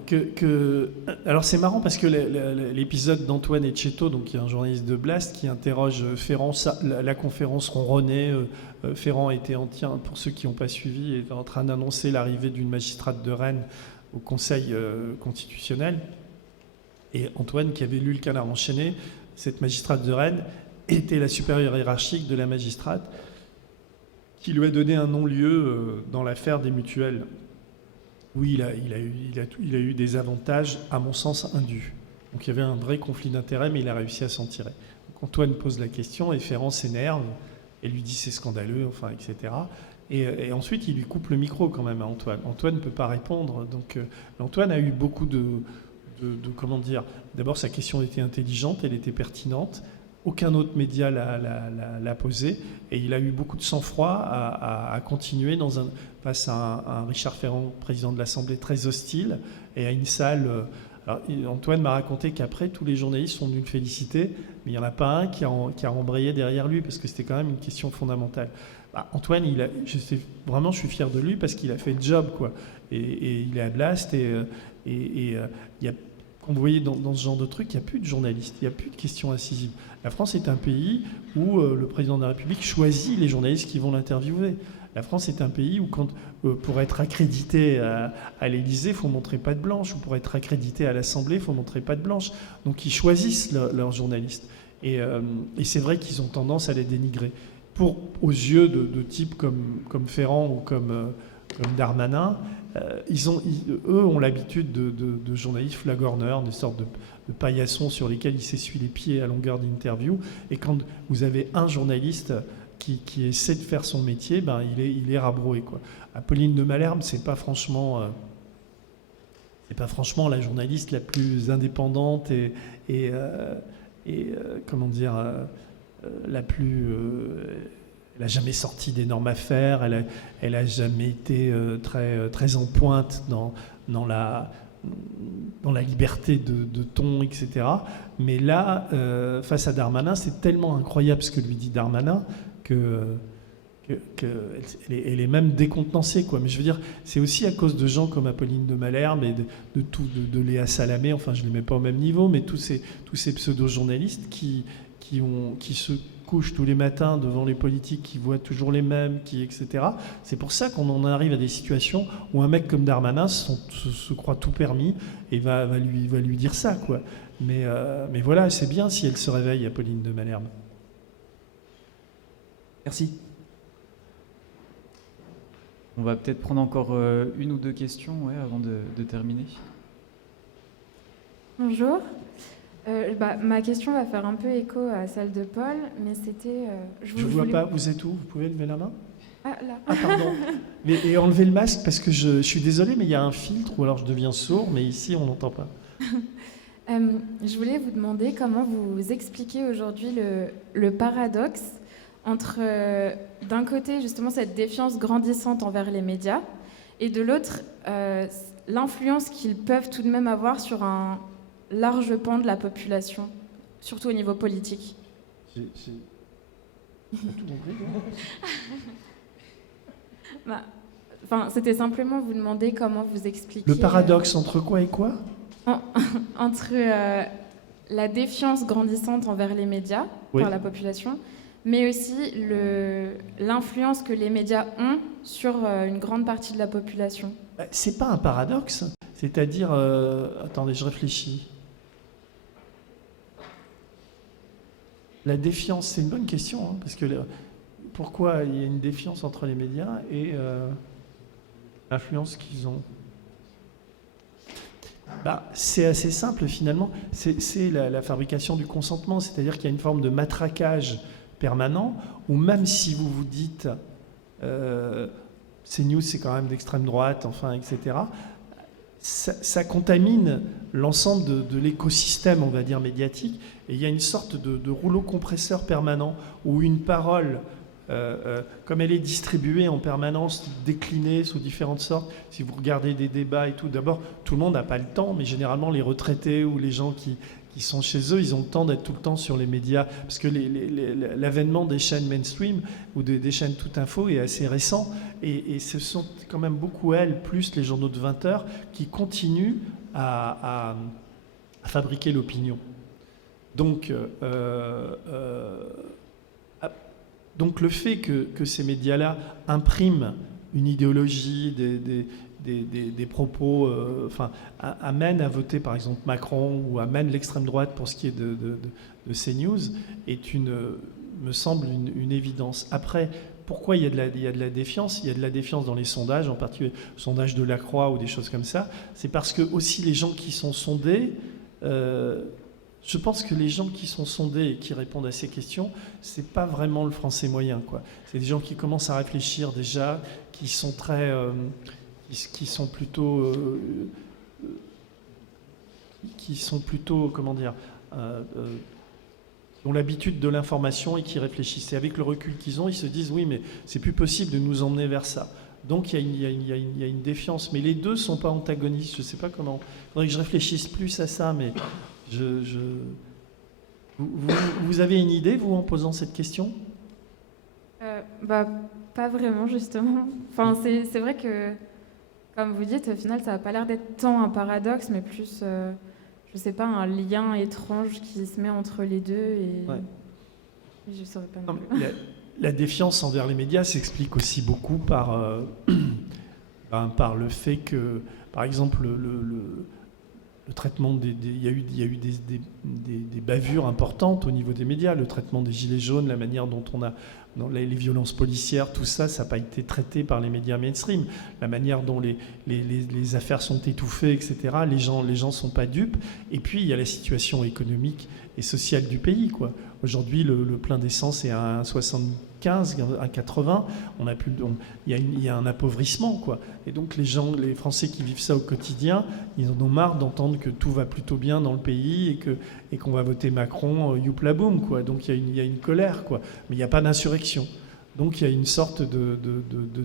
Alors c'est marrant parce que l'épisode d'Antoine Etcheto, donc qui est un journaliste de Blast, qui interroge Ferrand, la conférence ronronnait. Ferrand était pour ceux qui n'ont pas suivi, était en train d'annoncer l'arrivée d'une magistrate de Rennes au Conseil constitutionnel. Et Antoine, qui avait lu Le Canard enchaîné, cette magistrate de Rennes était la supérieure hiérarchique de la magistrate qui lui a donné un non-lieu dans l'affaire des mutuelles. Oui, il a eu des avantages, à mon sens, indus. Donc il y avait un vrai conflit d'intérêts, mais il a réussi à s'en tirer. Donc Antoine pose la question et Ferrand s'énerve et lui dit c'est scandaleux, enfin, etc. Et ensuite, il lui coupe le micro quand même à Antoine. Antoine ne peut pas répondre. Donc Antoine a eu beaucoup de comment dire, d'abord sa question était intelligente, elle était pertinente. Aucun autre média l'a posé et il a eu beaucoup de sang-froid à continuer face à un Richard Ferrand, président de l'Assemblée, très hostile et à une salle. Alors, Antoine m'a raconté qu'après, tous les journalistes sont venus le féliciter, mais il n'y en a pas un qui a embrayé derrière lui parce que c'était quand même une question fondamentale. Antoine, je suis fier de lui parce qu'il a fait le job, quoi. Et il est à Blast et il y a. Quand vous voyez dans ce genre de truc, il n'y a plus de journalistes, il n'y a plus de questions incisives. La France est un pays où le président de la République choisit les journalistes qui vont l'interviewer. La France est un pays où, pour être accrédité à l'Élysée, il faut montrer patte blanche, ou pour être accrédité à l'Assemblée, il faut montrer patte blanche. Donc ils choisissent leurs journalistes. Et c'est vrai qu'ils ont tendance à les dénigrer. Aux yeux de types comme Ferrand ou comme Darmanin, eux ont l'habitude de journalistes flagorneurs, des sortes de paillassons sur lesquels ils s'essuient les pieds à longueur d'interview. Et quand vous avez un journaliste qui essaie de faire son métier, il est rabroué, quoi. Apolline de Malherbe, c'est pas franchement la journaliste la plus indépendante et comment dire, la plus. Elle n'a jamais sorti d'énormes affaires, elle a jamais été très en pointe dans la liberté de ton, etc. Mais là, face à Darmanin, c'est tellement incroyable ce que lui dit Darmanin qu'elle est même décontenancée, quoi. Mais je veux dire, c'est aussi à cause de gens comme Apolline de Malherbe et de Léa Salamé, enfin je ne les mets pas au même niveau, mais tous ces pseudo-journalistes qui se couchent tous les matins devant les politiques, qui voient toujours les mêmes, etc. C'est pour ça qu'on en arrive à des situations où un mec comme Darmanin se croit tout permis et va lui dire ça, quoi. Mais voilà, c'est bien si elle se réveille, Apolline de Malherbe. Merci. On va peut-être prendre encore une ou deux questions avant de terminer. Bonjour. Ma question va faire un peu écho à celle de Paul, mais c'était... je ne vois pas, vous êtes où? Vous pouvez lever la main? Ah, là. Ah, pardon. Et enlevez le masque parce que je suis désolé, mais il y a un filtre ou alors je deviens sourd, mais ici on n'entend pas. Je voulais vous demander comment vous expliquez aujourd'hui le paradoxe entre, d'un côté, justement, cette défiance grandissante envers les médias, et de l'autre, l'influence qu'ils peuvent tout de même avoir sur un large pan de la population, surtout au niveau politique. J'ai tout compris. C'était simplement vous demander comment vous expliquez... Le paradoxe entre quoi et quoi? Entre la défiance grandissante envers les médias par la population, mais aussi l'influence que les médias ont sur une grande partie de la population. C'est pas un paradoxe, c'est-à-dire... attendez, je réfléchis. La défiance, c'est une bonne question, parce que pourquoi il y a une défiance entre les médias et... L'influence qu'ils ont. C'est assez simple finalement. C'est la fabrication du consentement, c'est-à-dire qu'il y a une forme de matraquage permanent où même si vous vous dites CNews c'est quand même d'extrême droite, enfin, etc., ça contamine l'ensemble de l'écosystème, on va dire, médiatique. Et il y a une sorte de rouleau compresseur permanent où une parole, comme elle est distribuée en permanence, déclinée sous différentes sortes, si vous regardez des débats et tout, d'abord, tout le monde n'a pas le temps, mais généralement les retraités ou les gens qui sont chez eux, ils ont le temps d'être tout le temps sur les médias, parce que l'avènement des chaînes mainstream ou des chaînes tout info est assez récent, et ce sont quand même beaucoup, plus les journaux de 20 heures, qui continuent à fabriquer l'opinion. Donc le fait que ces médias-là impriment une idéologie, des propos, amènent à voter par exemple Macron ou amènent l'extrême droite pour ce qui est de CNews, me semble une évidence. Après, pourquoi il y a de la défiance ? Il y a de la défiance dans les sondages, en particulier le sondage de Lacroix ou des choses comme ça. C'est parce que aussi les gens qui sont sondés, je pense que les gens qui sont sondés et qui répondent à ces questions, c'est pas vraiment le français moyen, quoi. C'est des gens qui commencent à réfléchir déjà, qui sont plutôt, comment dire, qui ont l'habitude de l'information et qui réfléchissent. Et avec le recul qu'ils ont, ils se disent oui, mais c'est plus possible de nous emmener vers ça. Donc il y a une défiance, mais les deux sont pas antagonistes. Je sais pas comment. Il faudrait que je réfléchisse plus à ça, mais vous avez une idée, vous, en posant cette question ? Pas vraiment, justement. Enfin, c'est vrai que, comme vous dites, au final, ça n'a pas l'air d'être tant un paradoxe, mais plus, je sais pas, un lien étrange qui se met entre les deux. Et ouais. Je ne saurais pas. Non, la défiance envers les médias s'explique aussi beaucoup par le fait que, par exemple, le traitement il y a eu des bavures importantes au niveau des médias, le traitement des gilets jaunes, la manière dont les violences policières, tout ça n'a pas été traité par les médias mainstream, la manière dont les affaires sont étouffées, etc. Les gens sont pas dupes. Et puis il y a la situation économique et sociale du pays, quoi. Aujourd'hui, le plein d'essence est à 1,75, à 80. Il y a un appauvrissement, quoi. Et donc les Français qui vivent ça au quotidien, ils en ont marre d'entendre que tout va plutôt bien dans le pays et qu'on va voter Macron, youpla boum, quoi. Donc il y a une colère, quoi. Mais il n'y a pas d'insurrection. Donc il y a une sorte de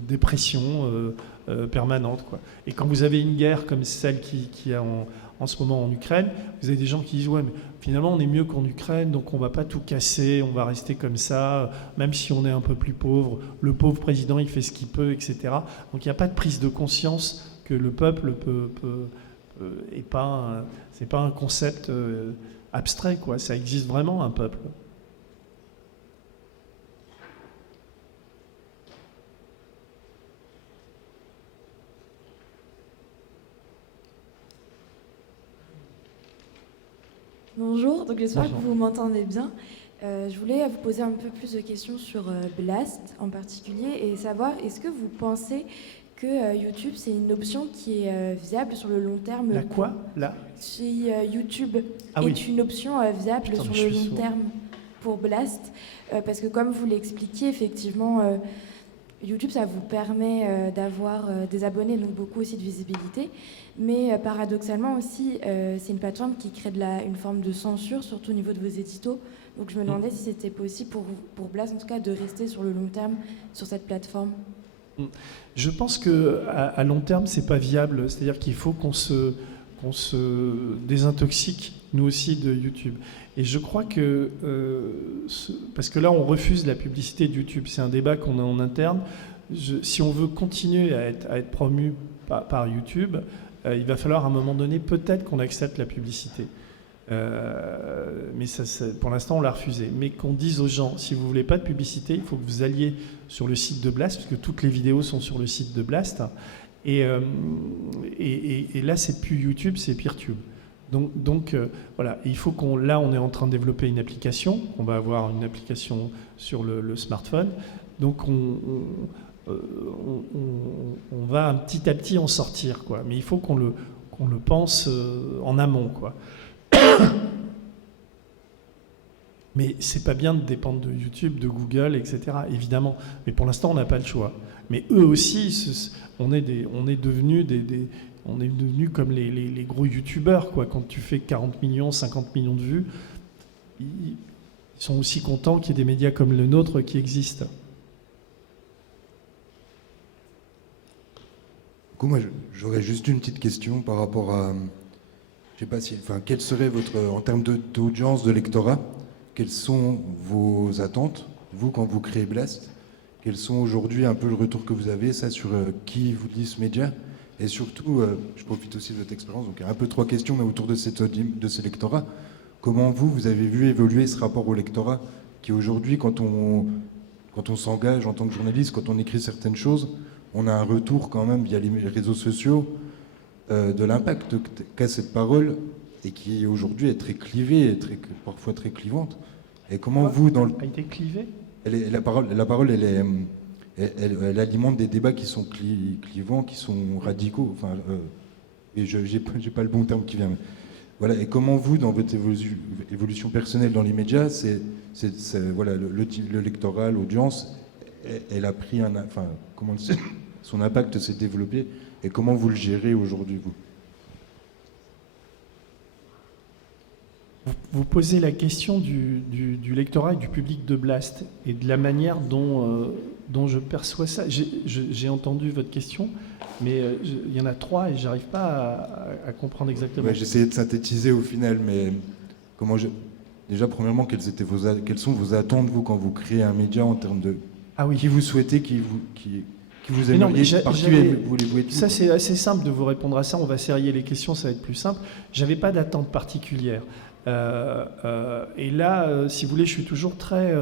dépression permanente, quoi. Et quand vous avez une guerre comme celle qui a en ce moment en Ukraine, vous avez des gens qui disent ouais, mais finalement on est mieux qu'en Ukraine, donc on va pas tout casser, on va rester comme ça, même si on est un peu plus pauvre. Le pauvre président il fait ce qu'il peut, etc. Donc il n'y a pas de prise de conscience que le peuple c'est pas un concept abstrait, quoi. Ça existe vraiment, un peuple. Bonjour, donc j'espère Bonjour. que vous m'entendez bien. Je voulais vous poser un peu plus de questions sur Blast en particulier et savoir, est-ce que vous pensez que YouTube, c'est une option qui est viable sur le long terme? La quoi ? Si YouTube Ah oui. est une option viable Putain, sur mais je le suis long sourd. terme pour Blast, parce que comme vous l'expliquiez, effectivement, YouTube, ça vous permet d'avoir des abonnés, donc beaucoup aussi de visibilité. Mais paradoxalement aussi, c'est une plateforme qui crée une forme de censure, surtout au niveau de vos éditos. Donc je me demandais si c'était possible pour Blast, en tout cas, de rester sur le long terme sur cette plateforme. Je pense qu'à long terme, c'est pas viable. C'est-à-dire qu'il faut qu'on se désintoxique, nous aussi, de YouTube. Et je crois que... parce que là, on refuse la publicité de YouTube. C'est un débat qu'on a en interne. Si on veut continuer à être promu par YouTube, il va falloir à un moment donné, peut-être qu'on accepte la publicité. Mais pour l'instant, on l'a refusé. Mais qu'on dise aux gens, si vous ne voulez pas de publicité, il faut que vous alliez sur le site de Blast, parce que toutes les vidéos sont sur le site de Blast. Et là, c'est plus YouTube, c'est Peertube. Donc voilà, il faut là, on est en train de développer une application. On va avoir une application sur le smartphone. Donc on va petit à petit en sortir, quoi. Mais il faut qu'on le pense en amont, quoi. Mais c'est pas bien de dépendre de YouTube, de Google, etc. Évidemment. Mais pour l'instant, on n'a pas le choix. Mais eux aussi, on est devenus comme les gros YouTubeurs, quoi. Quand tu fais 40 millions, 50 millions de vues, ils sont aussi contents qu'il y ait des médias comme le nôtre qui existent. Du coup, moi, j'aurais juste une petite question par rapport à, je sais pas si, enfin, quelle serait en termes d'audience, de lectorat, quelles sont vos attentes, vous, quand vous créez Blast? Quels sont aujourd'hui un peu le retour que vous avez, ça, sur qui vous lit ce média? Et surtout, je profite aussi de votre expérience, donc un peu 3 questions, mais autour de ce lectorat. Comment vous avez vu évoluer ce rapport au lectorat, qui aujourd'hui, quand on s'engage en tant que journaliste, quand on écrit certaines choses, on a un retour quand même via les réseaux sociaux de l'impact qu'a cette parole, et qui aujourd'hui est très clivée, et parfois très clivante. Et comment vous, dans le... A été clivé ? La parole, elle alimente des débats qui sont clivants, qui sont radicaux. Enfin, et j'ai pas le bon terme qui vient. Mais voilà. Et comment vous, dans votre évolution personnelle dans les médias, voilà, le lectorat, l'audience, elle a pris comment son impact s'est développé, et comment vous le gérez aujourd'hui, vous? Vous posez la question du lectorat et du public de Blast et de la manière dont je perçois ça. J'ai entendu votre question, mais il y en a 3 et j'arrive pas à comprendre exactement. Ouais, j'essayais de synthétiser au final, mais déjà, premièrement, quelles sont vos attentes, vous, quand vous créez un média, en termes de qui vous souhaitez, qui vous aimeriez, par qui voulez-vous être? Ça, c'est assez simple de vous répondre à ça. On va serrer les questions, ça va être plus simple. J'avais pas d'attente particulière. Et là, si vous voulez, je suis toujours très...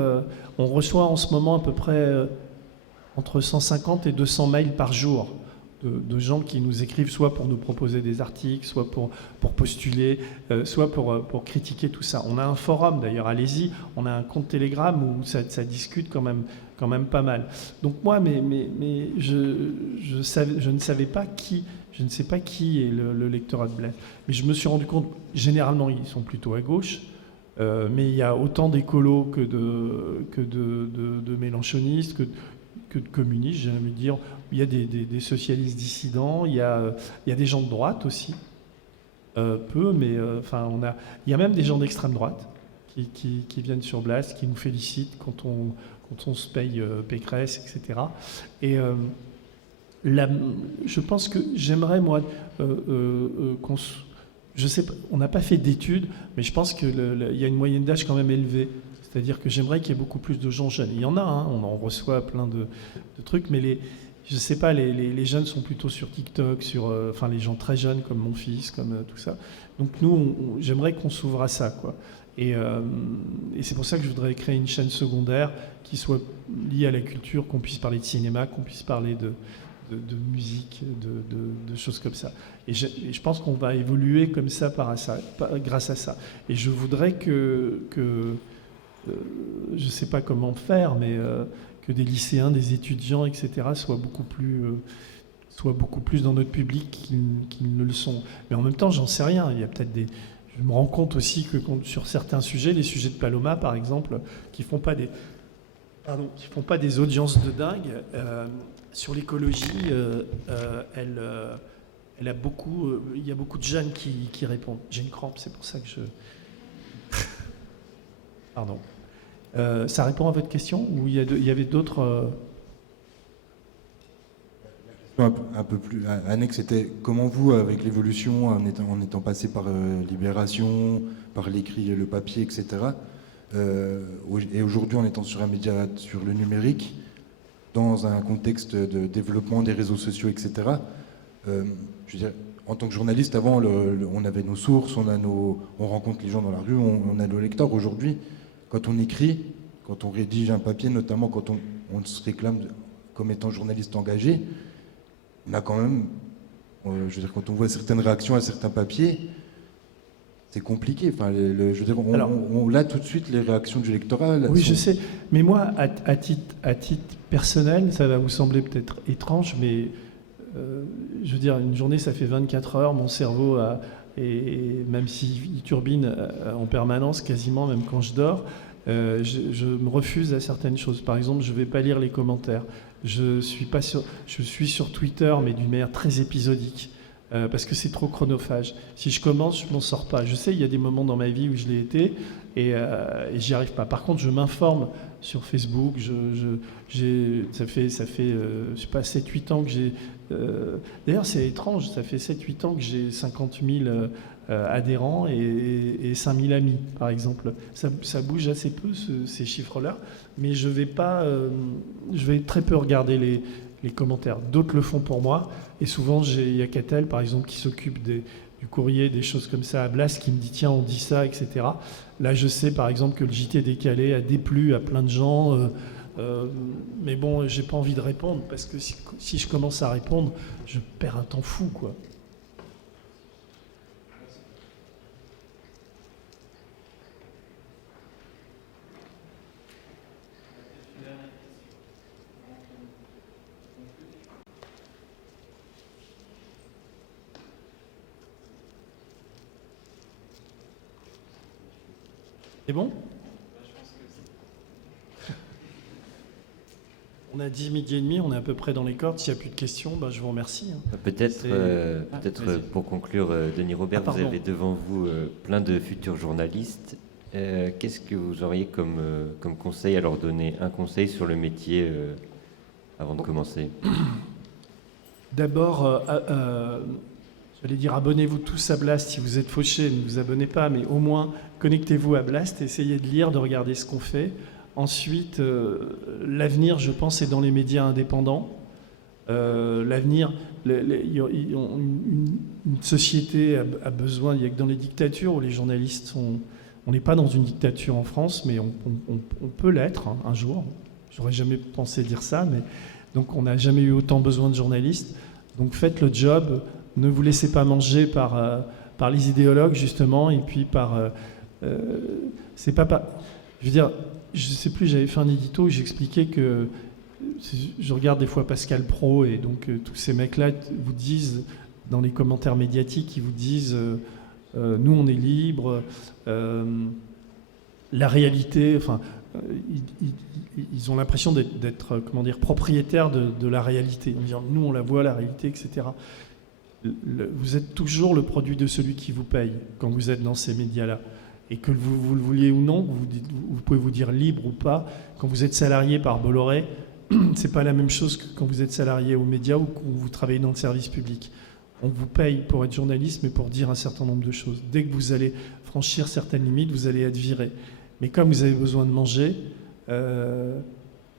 on reçoit en ce moment à peu près entre 150 et 200 mails par jour de gens qui nous écrivent, soit pour nous proposer des articles, soit pour postuler, soit pour critiquer tout ça. On a un forum d'ailleurs, allez-y, on a un compte Telegram où ça discute quand même pas mal. Donc moi, je ne savais pas qui... Je ne sais pas qui est le lectorat de Blast, mais je me suis rendu compte, généralement, ils sont plutôt à gauche, mais il y a autant d'écolos que de mélenchonistes, que de communistes, j'ai envie de dire. Il y a des socialistes dissidents, il y a des gens de droite aussi, peu, mais il y a même des gens d'extrême droite qui viennent sur Blast, qui nous félicitent quand on se paye Pécresse, etc. Et... je pense que j'aimerais, moi, je sais pas, on n'a pas fait d'études, mais je pense qu'il y a une moyenne d'âge quand même élevée. C'est-à-dire que j'aimerais qu'il y ait beaucoup plus de gens jeunes. Il y en a, hein, on en reçoit plein de trucs, mais je sais pas, les jeunes sont plutôt sur TikTok, les gens très jeunes comme mon fils, comme tout ça. Donc nous, j'aimerais qu'on s'ouvre à ça, quoi. Et c'est pour ça que je voudrais créer une chaîne secondaire qui soit liée à la culture, qu'on puisse parler de cinéma, qu'on puisse parler de musique, de choses comme ça. Et je pense qu'on va évoluer comme ça, grâce à ça. Et je voudrais que je ne sais pas comment faire, mais que des lycéens, des étudiants, etc., soient beaucoup plus dans notre public qu'ils ne le sont. Mais en même temps, j'en sais rien. Il y a peut-être je me rends compte aussi que sur certains sujets, les sujets de Paloma, par exemple, qui font pas des audiences de dingue, sur l'écologie, il y a beaucoup de jeunes qui répondent. J'ai une crampe, c'est pour ça que je... Pardon. Ça répond à votre question ou il y avait d'autres... Un peu plus annexe, c'était comment vous, avec l'évolution, en étant passé par Libération, par l'écrit et le papier, etc., et aujourd'hui en étant sur un média, sur le numérique, dans un contexte de développement des réseaux sociaux, etc., je veux dire, en tant que journaliste, avant, on avait nos sources, on rencontre les gens dans la rue, on a nos lecteurs. Aujourd'hui, quand on écrit, quand on rédige un papier, notamment quand on se réclame comme étant journaliste engagé, on a quand même, je veux dire, quand on voit certaines réactions à certains papiers, C'est compliqué. Enfin, je veux dire, Alors- là, tout de suite, les réactions du lectorat. Là, Oui, sont- je sais. Mais moi, à titre personnel, ça va vous sembler peut-être étrange, mais je veux dire, une journée, ça fait 24 heures. Mon cerveau, et même s'il turbine en permanence, quasiment, même quand je dors, je me refuse à certaines choses. Par exemple, je ne vais pas lire les commentaires. Je suis sur Twitter, mais d'une manière très épisodique. Parce que c'est trop chronophage. Si je commence, je m'en sors pas. Je sais, il y a des moments dans ma vie où je l'ai été et j'y arrive pas. Par contre, je m'informe sur Facebook. Ça fait je sais pas, 7-8 ans que j'ai... D'ailleurs, c'est étrange, ça fait 7-8 ans que j'ai 50 000 adhérents et 5 000 amis, par exemple. Ça bouge assez peu, ces chiffres-là, mais je vais très peu regarder les commentaires. D'autres le font pour moi. Et souvent, il y a Catel, par exemple, qui s'occupe du courrier, des choses comme ça à Blas, qui me dit tiens, on dit ça, etc. Là, je sais, par exemple, que le JT décalé a déplu à plein de gens. Mais bon, j'ai pas envie de répondre, parce que si je commence à répondre, je perds un temps fou, quoi. C'est bon ? On a 10 midi et demi, on est à peu près dans les cordes. S'il n'y a plus de questions, je vous remercie. Peut-être vas-y. pour conclure, Denis Robert, Ah, vous pardon. avez devant vous plein de futurs journalistes. Qu'est-ce que vous auriez comme conseil à leur donner? Un conseil sur le métier avant de commencer? D'abord, j'allais dire abonnez-vous tous à Blast. Si vous êtes fauché, ne vous abonnez pas, mais au moins connectez-vous à Blast, essayez de lire, de regarder ce qu'on fait. Ensuite, l'avenir, je pense, est dans les médias indépendants. L'avenir, une société a besoin, il n'y a que dans les dictatures où les journalistes sont... On n'est pas dans une dictature en France, mais on peut l'être un jour. J'aurais jamais pensé dire ça, mais donc on n'a jamais eu autant besoin de journalistes. Donc faites le job, ne vous laissez pas manger par les idéologues justement, et puis c'est pas. Je veux dire, je sais plus, j'avais fait un édito où j'expliquais que je regarde des fois Pascal Praud et donc tous ces mecs-là vous disent dans les commentaires médiatiques, ils vous disent nous on est libre, la réalité, enfin. Ils ont l'impression d'être comment dire, propriétaires de la réalité. En disant, nous, on la voit, la réalité, etc. Vous êtes toujours le produit de celui qui vous paye quand vous êtes dans ces médias-là. Et que vous le vouliez ou non, vous pouvez vous dire libre ou pas. Quand vous êtes salarié par Bolloré, c'est pas la même chose que quand vous êtes salarié aux médias ou quand vous travaillez dans le service public. On vous paye pour être journaliste, mais pour dire un certain nombre de choses. Dès que vous allez franchir certaines limites, vous allez être viré. Mais comme vous avez besoin de manger,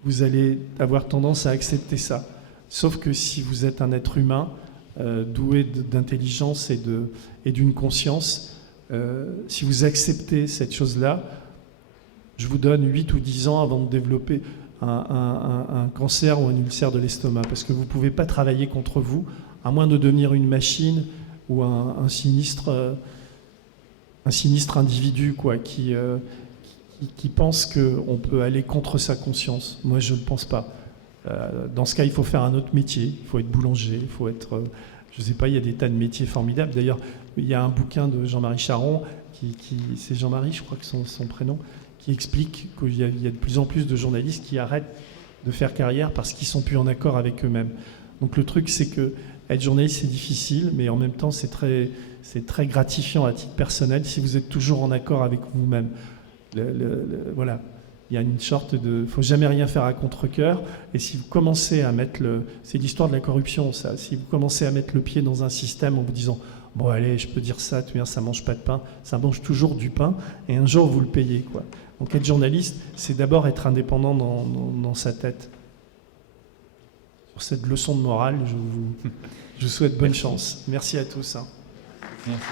vous allez avoir tendance à accepter ça. Sauf que si vous êtes un être humain doué d'intelligence et d'une conscience, si vous acceptez cette chose-là, je vous donne 8 ou 10 ans avant de développer un cancer ou un ulcère de l'estomac. Parce que vous ne pouvez pas travailler contre vous, à moins de devenir une machine ou un sinistre individu, quoi, qui pense qu'on peut aller contre sa conscience. Moi, je ne pense pas. Dans ce cas, il faut faire un autre métier. Il faut être boulanger, il faut être... je ne sais pas, il y a des tas de métiers formidables. D'ailleurs, il y a un bouquin de Jean-Marie Charon, c'est Jean-Marie, je crois que son prénom, qui explique qu'il y a de plus en plus de journalistes qui arrêtent de faire carrière parce qu'ils ne sont plus en accord avec eux-mêmes. Donc le truc, c'est que être journaliste, c'est difficile, mais en même temps, c'est très gratifiant à titre personnel si vous êtes toujours en accord avec vous-même. Voilà, il y a une sorte de... Il ne faut jamais rien faire à contre-cœur. Et si vous commencez à mettre c'est l'histoire de la corruption, ça. Si vous commencez à mettre le pied dans un système en vous disant « Bon, allez, je peux dire ça, ça ne mange pas de pain. » Ça mange toujours du pain. Et un jour, vous le payez, quoi. Donc être journaliste, c'est d'abord être indépendant dans sa tête. Sur cette leçon de morale, je vous souhaite bonne chance. Merci à tous. Merci.